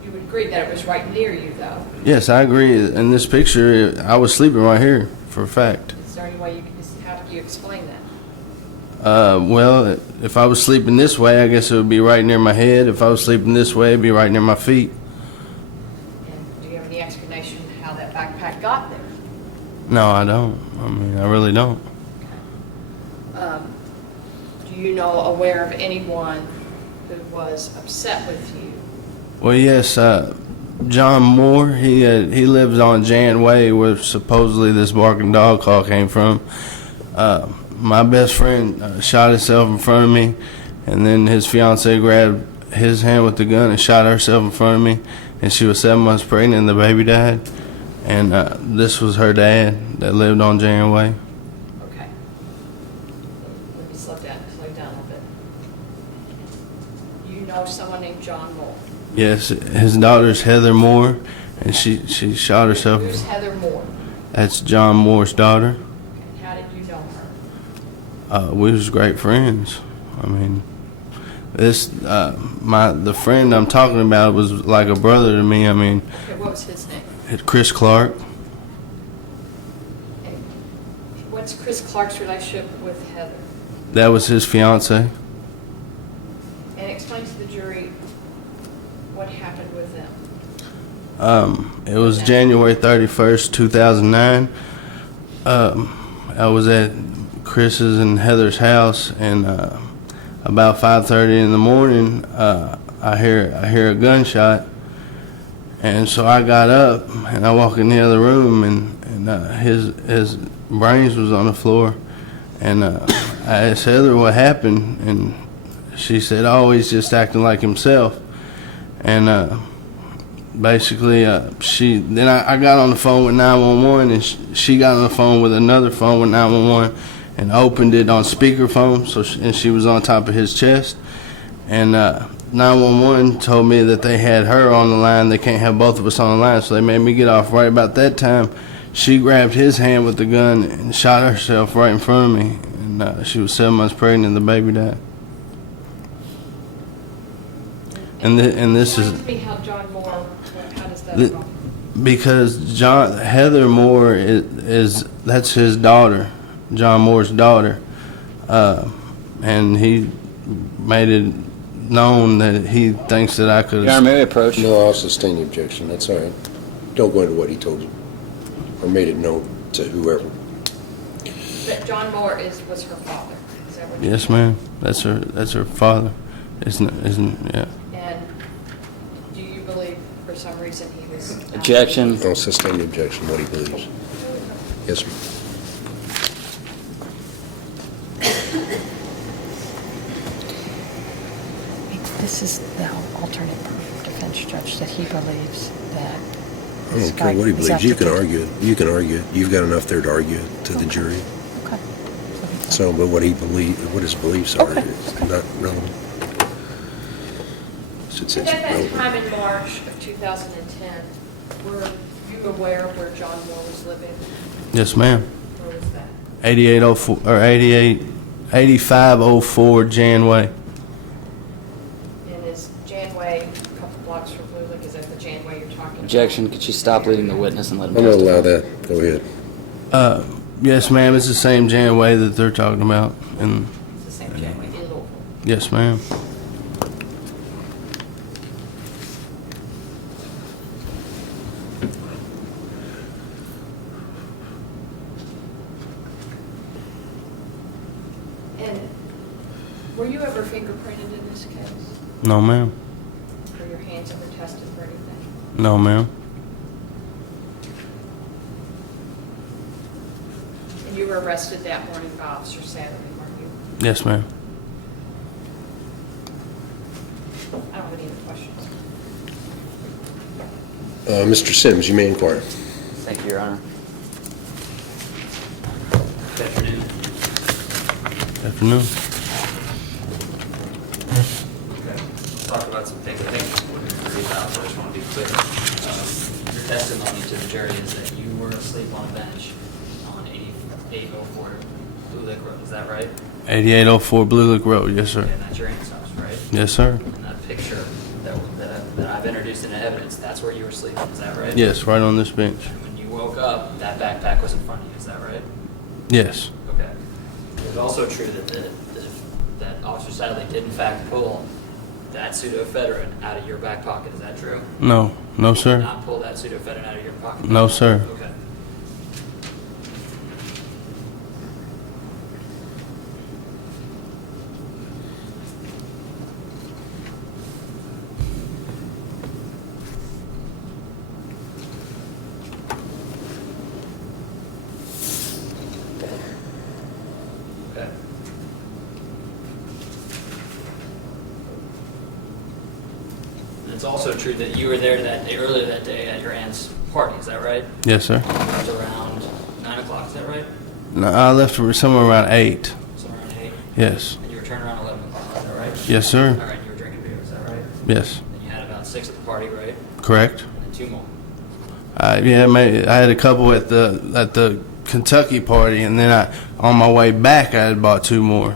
you would agree that it was right near you, though? Yes, I agree. In this picture, I was sleeping right here, for a fact. Is there any way you can, how do you explain that? Well, if I was sleeping this way, I guess it would be right near my head. If I was sleeping this way, it'd be right near my feet. And do you have any explanation how that backpack got there? No, I don't. I mean, I really don't. Do you know, aware of anyone who was upset with you? Well, yes, John Moore, he lives on Jan Way, where supposedly this barking dog call came from. My best friend shot himself in front of me, and then his fiance grabbed his hand with the gun and shot herself in front of me, and she was 7 months pregnant, and the baby died. And this was her dad that lived on Jan Way. Okay. Let me slow down a little bit. You know someone named John Moore? Yes, his daughter's Heather Moore, and she shot herself. Who's Heather Moore? That's John Moore's daughter. And how did you know her? We was great friends. I mean, the friend I'm talking about was like a brother to me. I mean, Okay, what was his name? Chris Clark. And what's Chris Clark's relationship with Heather? That was his fiance. And explain to the jury what happened with them. It was January 31st, 2009. I was at Chris's and Heather's house, and about 5:30 in the morning, I hear a gunshot, and so I got up and I walked in the other room, and his brains was on the floor, and I asked Heather what happened, and she said, "Oh, he's just acting like himself," and basically, then I got on the phone with 911, and she got on the phone with another phone with 911, and opened it on speakerphone. And she was on top of his chest, and 911 told me that they had her on the line. They can't have both of us on the line, so they made me get off. Right about that time, she grabbed his hand with the gun and shot herself right in front of me, and she was 7 months pregnant, and the baby died. And this is. Explain to me how John Moore, how does that go? Because Heather Moore that's his daughter, John Moore's daughter, and he made it known that he thinks that I could. Your Honor, may we approach? No, I'll sustain the objection. That's all right. Don't go into what he told you or made it known to whoever. That John Moore was her father. Is that what you Yes, ma'am. That's her father. Isn't yeah. And do you believe for some reason he was... Objection. I'll sustain the objection, what he believes. Yes, sir. This is the alternate defense judge that he believes that. I don't care what he believes. You can argue it. You can argue it. You've got enough there to argue it to the jury. Okay. So, but what his beliefs are, Okay. is not relevant. It's At that relevant. time in March of 2010, were you aware of where John Moore was living? Yes, ma'am. Where was that? 8804 or 8504 Jan Way. And is Janway a couple blocks from Blue Lick? Is that the Janway you're talking about? Objection. Could you stop leading the witness and let him I'm going to testify? allow that. Go ahead. Yes, ma'am, it's the same Janway that they're talking about, and It's the same Janway. yes, ma'am. And were you ever fingerprinted in this case? No, ma'am. Were your hands ever tested for anything? No, ma'am. And you were arrested that morning by Officer Saturday, weren't you? Yes, ma'am. I don't have any other questions. Mr. Sims, you may inquire. Thank you, Your Honor. Good afternoon. Afternoon. Okay. Let's talk about some things I think we're going to agree about, but I just want to be clear. Your testimony to the jury is that you were asleep on a bench on 8804 Blue Lick Road. Is that right? 8804 Blue Lick Road, yes, sir. And that's your aunt's house, right? Yes, sir. And that picture that I've introduced into evidence, that's where you were sleeping. Is that right? Yes, right on this bench. And when you woke up, that backpack was in front of you. Is that right? Yes. Okay. It's also true that Officer Sadley did in fact pull that pseudoephedrine out of your back pocket. Is that true? No. No, Did sir. not pull that pseudoephedrine out of your pocket? No, sir. Okay. Okay. And it's also true that you were there that day, earlier that day at your aunt's party. Is that right? Yes, sir. It was around 9 o'clock. Is that right? No, I left somewhere around 8. Somewhere around 8. Yes. And you returned around 11 o'clock. Is that right? Yes, sir. All right. You were drinking beer. Is that right? Yes. And you had about 6 at the party, right? Correct. And 2 more. Yeah, I had a couple at the Kentucky party, and then on my way back, I had bought 2 more.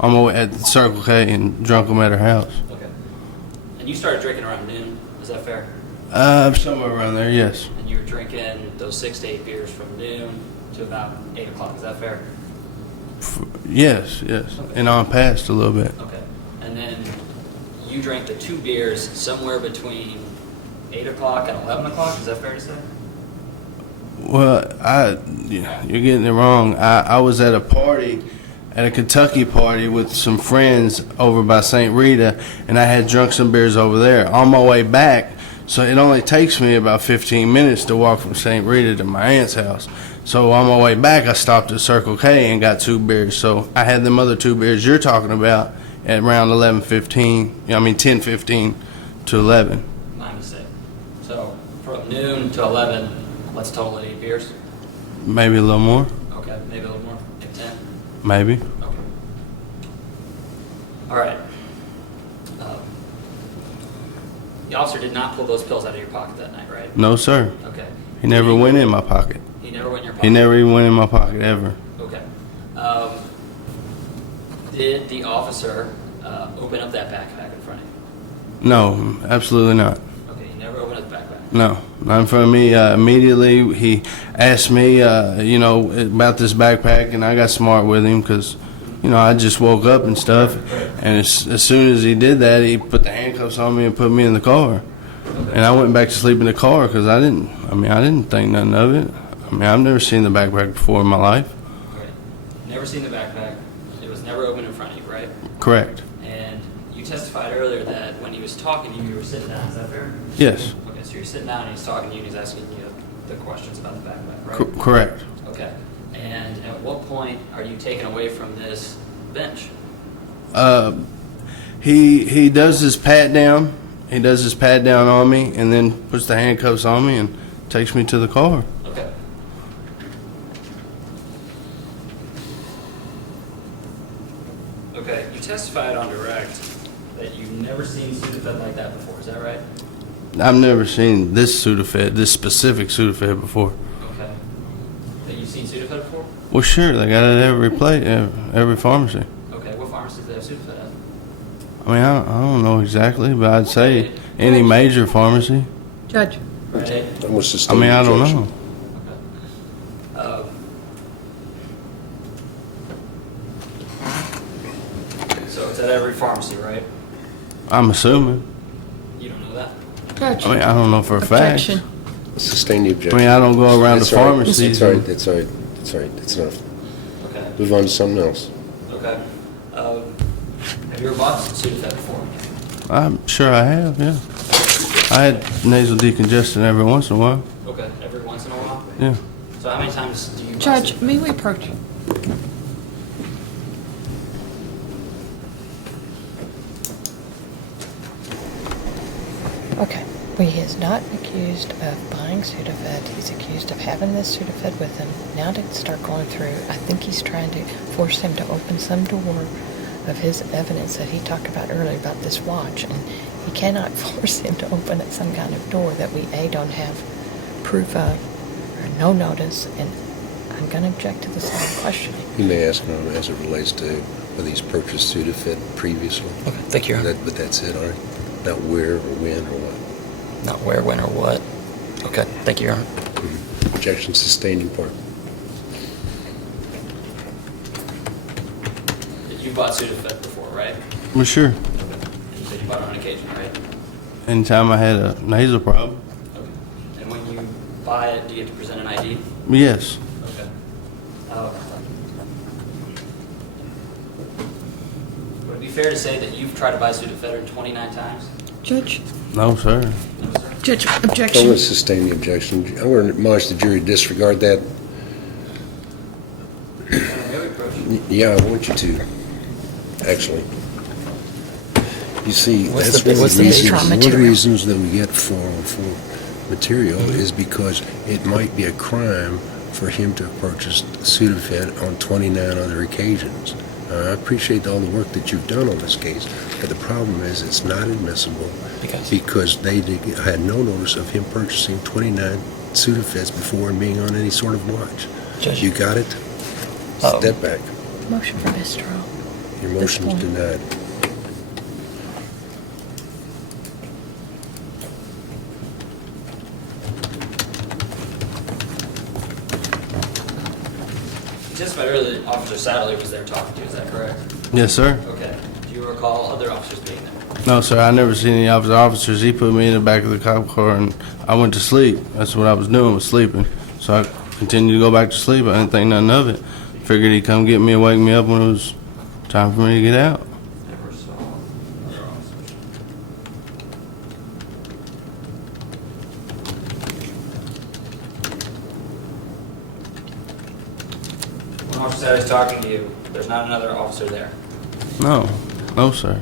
On my way at the Circle K and drunk them at her house. Okay. And you started drinking around noon. Is that fair? Somewhere around there, yes. And you were drinking those 6 to 8 beers from noon to about 8 o'clock. Is that fair? Yes, yes. And on past a little bit. Okay. And then you drank the 2 beers somewhere between 8 o'clock and 11 o'clock. Is that fair to say? Well, you're getting it wrong. I was at a party, at a Kentucky party with some friends over by St. Rita, and I had drunk some beers over there. On my way back, so it only takes me about 15 minutes to walk from St. Rita to my aunt's house. So on my way back, I stopped at Circle K and got 2 beers. So I had them other 2 beers you're talking about at around 10:15 to 11. My mistake. So from noon to 11, let's total it 8 beers. Maybe a little more. Okay. Maybe a little more. Maybe 10. Maybe. Okay. All right. The officer did not pull those pills out of your pocket that night, right? No, sir. Okay. He never went in my pocket. He never went in your pocket? He never even went in my pocket, ever. Okay. Did the officer open up that backpack in front of you? No, absolutely not. Okay, he never opened up the backpack. No, not in front of me. Immediately, he asked me, about this backpack, and I got smart with him because, I just woke up and stuff. And as soon as he did that, he put the handcuffs on me and put me in the car. Okay. And I went back to sleep in the car because I didn't think nothing of it. I've never seen the backpack before in my life. Okay. Never seen the backpack. It was never opened in front of you, right? Correct. And you testified earlier that when he was talking to you, you were sitting down. Is that fair? Yes. Okay, so you're sitting down and he's talking to you and he's asking you the questions about the backpack, right? Correct. Okay. And at what point are you taken away from this bench? He does his pat down. He does his pat down on me and then puts the handcuffs on me and takes me to the car. Okay. Okay, you testified on direct that you've never seen Sudafed like that before. Is that right? I've never seen this Sudafed, this specific Sudafed before. Okay. That you've seen Sudafed before? Well, sure, they got it at every pharmacy. Okay, what pharmacies do they have Sudafed at? I don't know exactly, but I'd say any major pharmacy. Judge. Right. That was the I don't objection. know. Okay. at every pharmacy, right? I'm assuming. You don't know that? Judge. I mean, I don't know for a fact. Objection. Sustain the I objection. mean, I don't go around the That's all right. pharmacies. That's all right, that's all right, that's all right, that's enough. Okay. Move on to something else. Okay. Have you ever bought Sudafed before? I'm sure I have, yeah. I had nasal decongestant every once in a while. Okay. Every once in a while? Yeah. So how many times do you buy Judge, Sudafed? may we approach you? Okay, well, he is not accused of buying Sudafed. He's accused of having this Sudafed with him. Now to start going through, I think he's trying to force him to open some door of his evidence that he talked about earlier about this watch. And he cannot force him to open some kind of door that we, A, don't have proof of, or no notice, and I'm going to object to this line of questioning. You may ask him as it relates to whether he's purchased Sudafed previously. Okay, thank you, Your Honor. But that's it, all right? Not where or when or what. Not where, when, or what. Okay, thank you, Your Honor. Objection sustained in part. You bought Sudafed before, right? Well, sure. Okay. You said you bought it on occasion, right? Anytime I had a nasal problem. Okay. And when you buy it, do you have to present an ID? Yes. Okay. Would it be fair to say that you've tried to buy Sudafed 29 times? Judge? No, sir. No, sir. Judge, I'm going objection. to sustain the objection. I'm going to admonish the jury to disregard that. May we approach? Yeah, I want you to, actually. You see, What's that's the- one what's of the the basis? reasons, one of the Material. reasons that we get for material is because it might be a crime for him to have purchased Sudafed on 29 other occasions. I appreciate all the work that you've done on this case, but the problem is it's not admissible because they had no notice of him purchasing 29 Sudafeds before and being on any sort of watch. Judge. You got it? Oh. Step back. Motion for mistrial. Your motion is point. denied. You testified earlier that Officer Sadler was there talking to you, is that correct? Yes, sir. Okay. Do you recall other officers being there? No, sir. I never seen any officers. He put me in the back of the cop car, and I went to sleep. That's what I was doing, was sleeping. So I continued to go back to sleep. I didn't think nothing of it. Figured he'd come get me and wake me up when it was time for me to get out. Never saw other officers. When Officer Sadler's talking to you, there's not another officer there? No. No, sir.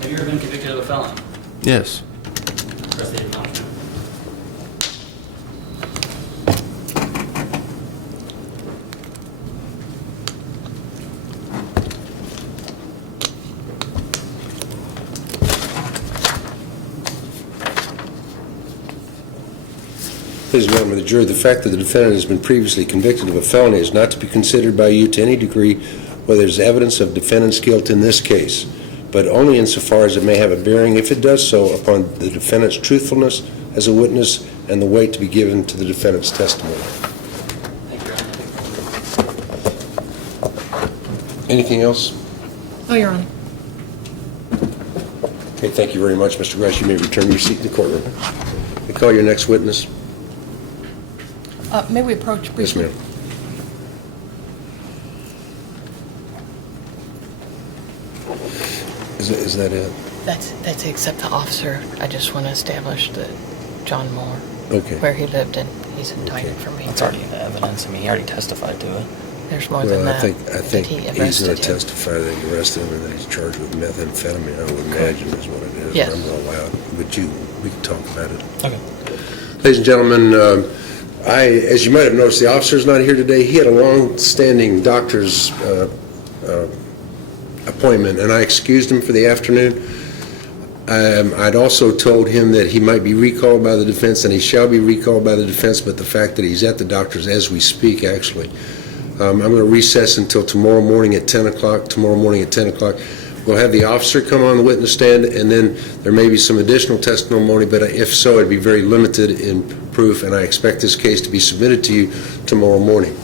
Have you ever been convicted of a felony? Yes. Rest of the acknowledgement. Ladies and gentlemen of the jury, the fact that the defendant has been previously convicted of a felony is not to be considered by you to any degree whether there's evidence of defendant's guilt in this case, but only insofar as it may have a bearing, if it does so, upon the defendant's truthfulness as a witness and the weight to be given to the defendant's testimony. Thank you, Your Honor. Anything else? Oh, Your Honor. Okay, thank you very much, Mr. Grasch. You may return to your seat in the courtroom. We call your next witness. May we approach Yes, briefly? ma'am. Is that it? That's it, except the officer. I just want to establish that John Moore, Okay. where he lived, and he's indicted for me. That's already in the evidence. I mean, he already testified to it. There's more than Well, that. I think that he he's going arrested to him. testify that he arrested him and that he's charged with methamphetamine, I would imagine is what it is. Yes. I'm going to allow it, but we can talk about it. Okay. Ladies and gentlemen, as you might have noticed, the officer's not here today. He had a long-standing doctor's appointment, and I excused him for the afternoon. I'd also told him that he might be recalled by the defense, and he shall be recalled by the defense, but the fact that he's at the doctor's as we speak, actually. I'm going to recess until tomorrow morning at 10 o'clock. Tomorrow morning at 10 o'clock. we'll have the officer come on the witness stand, and then there may be some additional testimony, but if so, it'd be very limited in proof, and I expect this case to be submitted to you tomorrow morning.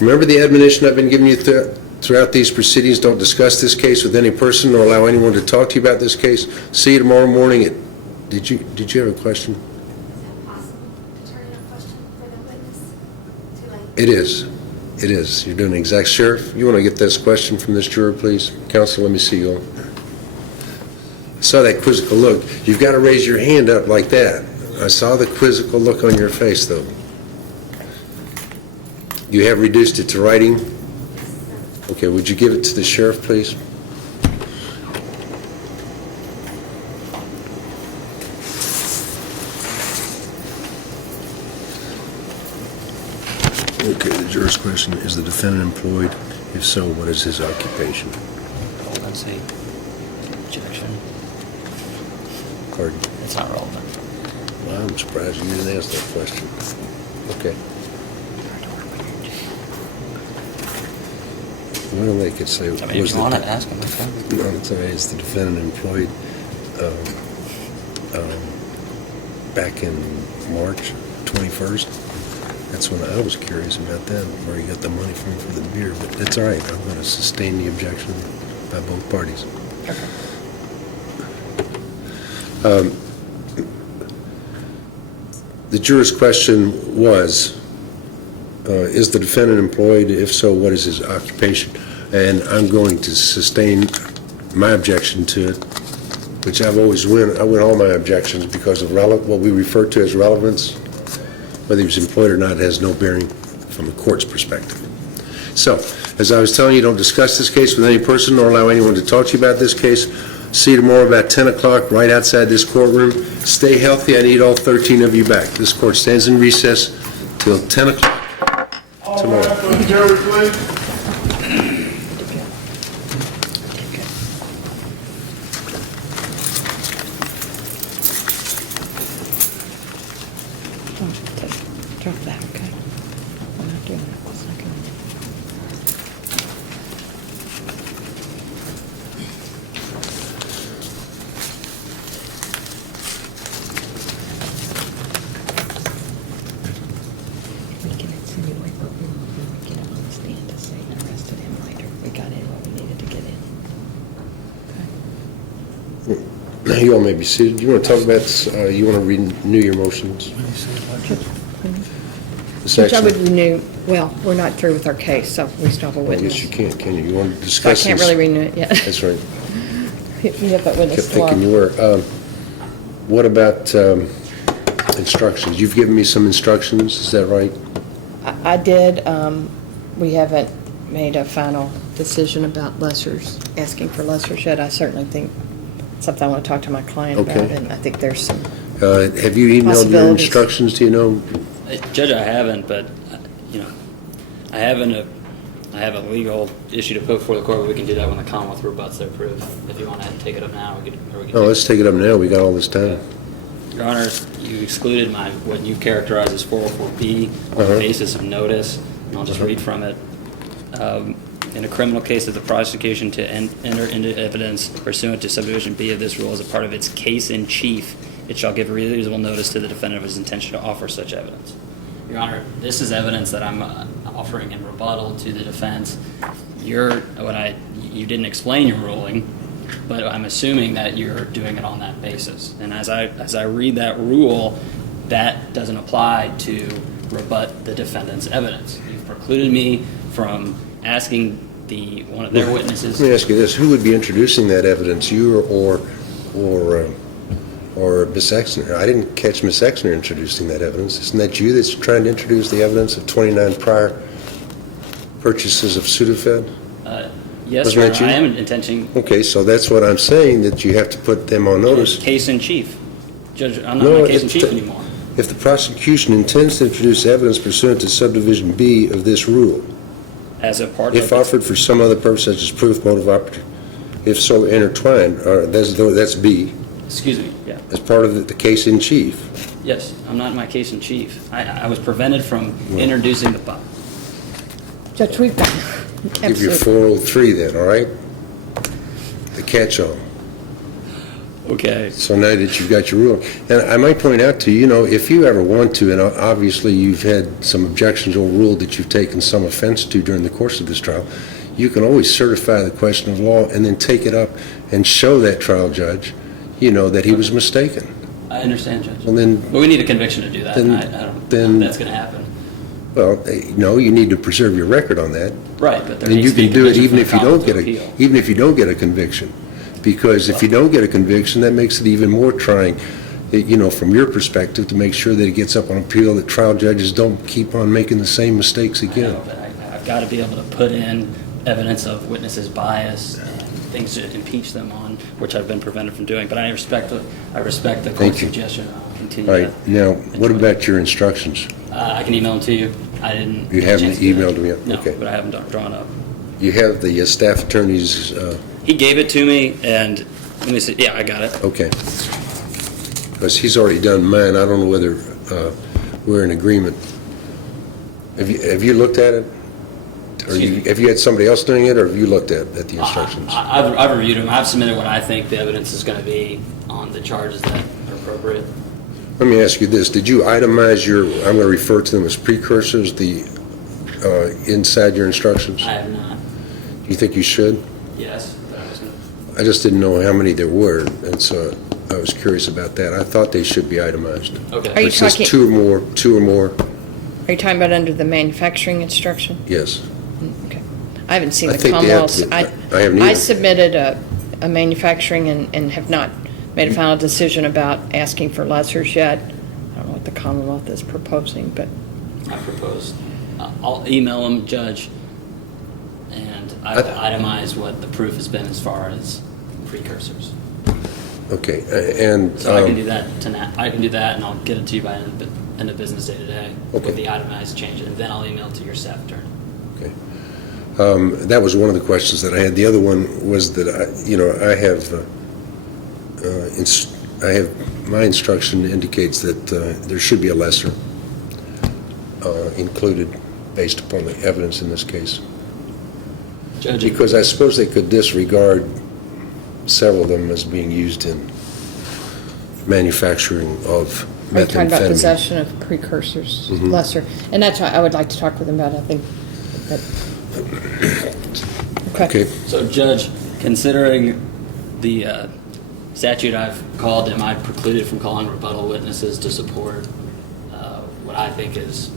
Remember the admonition I've been giving you throughout these proceedings: don't discuss this case with any person or allow anyone to talk to you about this case. See you tomorrow morning. Did you have a question? Is that possible to turn in a question for the witness? Too late. It is. It is. You're doing the exact. Sheriff, you want to get this question from this juror, please? Counsel, let me see you all. I saw that quizzical look. You've got to raise your hand up like that. I saw the quizzical look on your face, though. You have reduced it to writing? Okay, would you give it to the sheriff, please? Okay, the juror's question: is the defendant employed? If so, what is his occupation? Let's see. Objection. Pardon? It's not relevant. Well, I'm surprised you didn't ask that question. Okay. Well, they could say... I mean, if you want to ask him, I can. No, it's all right. Is the defendant employed back in March 21st? That's when I was curious about that, where he got the money from for the beer. But it's all right. I'm going to sustain the objection by both parties. The juror's question was, is the defendant employed? If so, what is his occupation? And I'm going to sustain my objection to it, which I've always win. I win all my objections because of what we refer to as relevance. Whether he was employed or not has no bearing from the court's perspective. So, as I was telling you, don't discuss this case with any person nor allow anyone to talk to you about this case. See you tomorrow about 10 o'clock right outside this courtroom. Stay healthy. I need all 13 of you back. This court stands in recess till 10 o'clock tomorrow. All right, for the jury, please. Drop that, okay? I'm not doing that. It's not going to. We can insinuate what we want when we get him on the stand to say and arrested him later. We got in what we needed to get in. Okay? You all may be seated. You want to talk about, you want to renew your motions? Which I would renew, well, we're not through with our case, so we still have a I witness. guess you can't, can you? You want to So I discuss can't this? really renew it yet. That's right. You have that witness Kept thinking you tomorrow. were. What about instructions? You've given me some instructions, is that right? I did, we haven't made a final decision about lessers, asking for lessers yet. I certainly think something I want to talk to my client about, Okay. and I think there's some, Have you emailed your Possibilities. instructions, do you know? Judge, I haven't, but, I have a legal issue to put before the court, but we can do that when the Commonwealth rebuts their proof. If you want to take it up now, we could. Oh, let's take it up now, we got all this time. Your Honor, you excluded what you characterize as 404B on Uh-huh. the basis of notice, and I'll just read from it. In a criminal case of the prosecution to enter into evidence pursuant to subdivision B of this rule as a part of its case in chief, it shall give reasonable notice to the defendant of his intention to offer such evidence. Your Honor, this is evidence that I'm offering in rebuttal to the defense. You didn't explain your ruling, but I'm assuming that you're doing it on that basis. And as I read that rule, that doesn't apply to rebut the defendant's evidence. You've precluded me from asking one of their witnesses. Let me ask you this, who would be introducing that evidence, you or Miss Exner? I didn't catch Miss Exner introducing that evidence. Isn't that you that's trying to introduce the evidence of 29 prior purchases of Sudafed? Yes, Wasn't Your that Honor, you? I am intentioning. Okay, so that's what I'm saying, that you have to put them on notice. Case in chief. Judge, I'm not No, my case in it's- chief anymore. If the prosecution intends to introduce evidence pursuant to subdivision B of this rule, As a part if of. offered for some other purpose such as proof, motive, opportunity, if so intertwined, or that's B, Excuse me, yeah. as part of the case in chief. Yes, I'm not in my case in chief. I was prevented from introducing the file. Judge, we've got, Give your absolutely. 403 then, all right? the catch-all. Okay. So now that you've got your ruling, and I might point out to you, if you ever want to, and obviously you've had some objections overruled that you've taken some offense to during the course of this trial, you can always certify the question of law and then take it up and show that trial judge, that he was mistaken. I understand, Judge. Well, then, But we need a conviction to do that. Then- and I don't then- know if that's going to happen. well, no, you need to preserve your record on that. Right, but there And needs you to be a can do it conviction even for if the you don't Commonwealth get to a, appeal. even if you don't get a conviction. Because if you don't get a conviction, that makes it even more trying, from your perspective, to make sure that it gets up on appeal, that trial judges don't keep on making the same mistakes I again. know, but I've got to be able to put in evidence of witnesses' bias and things to impeach them on, which I've been prevented from doing. But I respect the Thank court's you. suggestion. I'll continue All that. right, now, what about your instructions? I can email them to you. I didn't. You get a haven't chance to do that. emailed them yet? No, Okay. but I haven't drawn up. You have the staff attorney's, He gave it to me, and let me see. Yeah, I got it. okay. Because he's already done mine, I don't know whether we're in agreement. Have you looked at it? Or have you had somebody else doing it, or have you looked at the instructions? I've reviewed them. I've submitted what I think the evidence is going to be on the charges that are appropriate. Let me ask you this, did you itemize I'm going to refer to them as precursors, inside your instructions? I have not. Do you think you should? Yes, but I was going to. I just didn't know how many there were, and so I was curious about that. I thought they should be itemized. Okay. Are you It says talking- two or more, Are you talking about under the manufacturing instruction? yes. Okay. I haven't seen I the think they have Commonwealth's. to be- I haven't either. I submitted a manufacturing and have not made a final decision about asking for lessers yet. I don't know what the Commonwealth is proposing, but I proposed. I'll email them, Judge, and I will itemize what the proof has been as far as precursors. Okay, and... So I can do that tonight. I can do that, and I'll get it to you by end of business day today Okay. with the itemized change, and then I'll email it to your staff attorney. That was one of the questions that I had. The other one was that I have my instruction indicates that there should be a lesser included based upon the evidence in this case. Judge, Because I suppose they could disregard several of them as being used in manufacturing of are you talking about methamphetamine. possession of precursors, Mhm. lesser? And that's why I would like to talk with them about it, I think. That, Okay, So, Judge, considering the statute I've called, am I precluded from calling rebuttal witnesses to support what I think is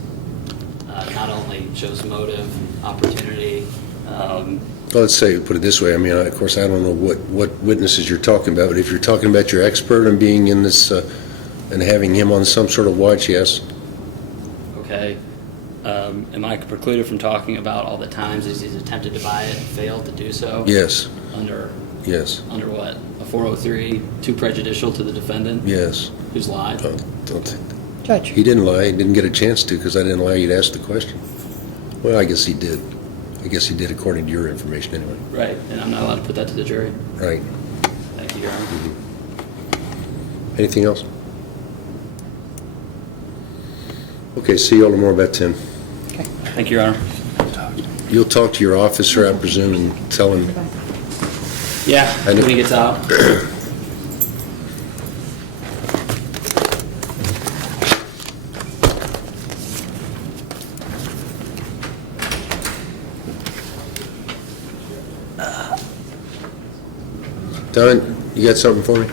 not only shows motive, opportunity, well, let's say, put it this way, I mean, of course, I don't know what witnesses you're talking about, but if you're talking about your expert and being in this, and having him on some sort of watch, yes. okay? Am I precluded from talking about all the times he's attempted to buy it and failed to do so? Yes, Under yes, what? A 403, too prejudicial to the defendant yes. who's lied? Don't Judge, He didn't lie, he didn't get a chance to, because I didn't allow you to ask the question. Well, I guess he did. I guess he did according to your information anyway. Right, and I'm not allowed to put that to the jury. Right. Thank you, Your Honor. Anything else? Okay, see you all tomorrow about 10. okay. Thank you, Your Honor. You'll talk to your officer, I presume, and tell him, Yeah, I know. when he gets out. Don, you got something for me?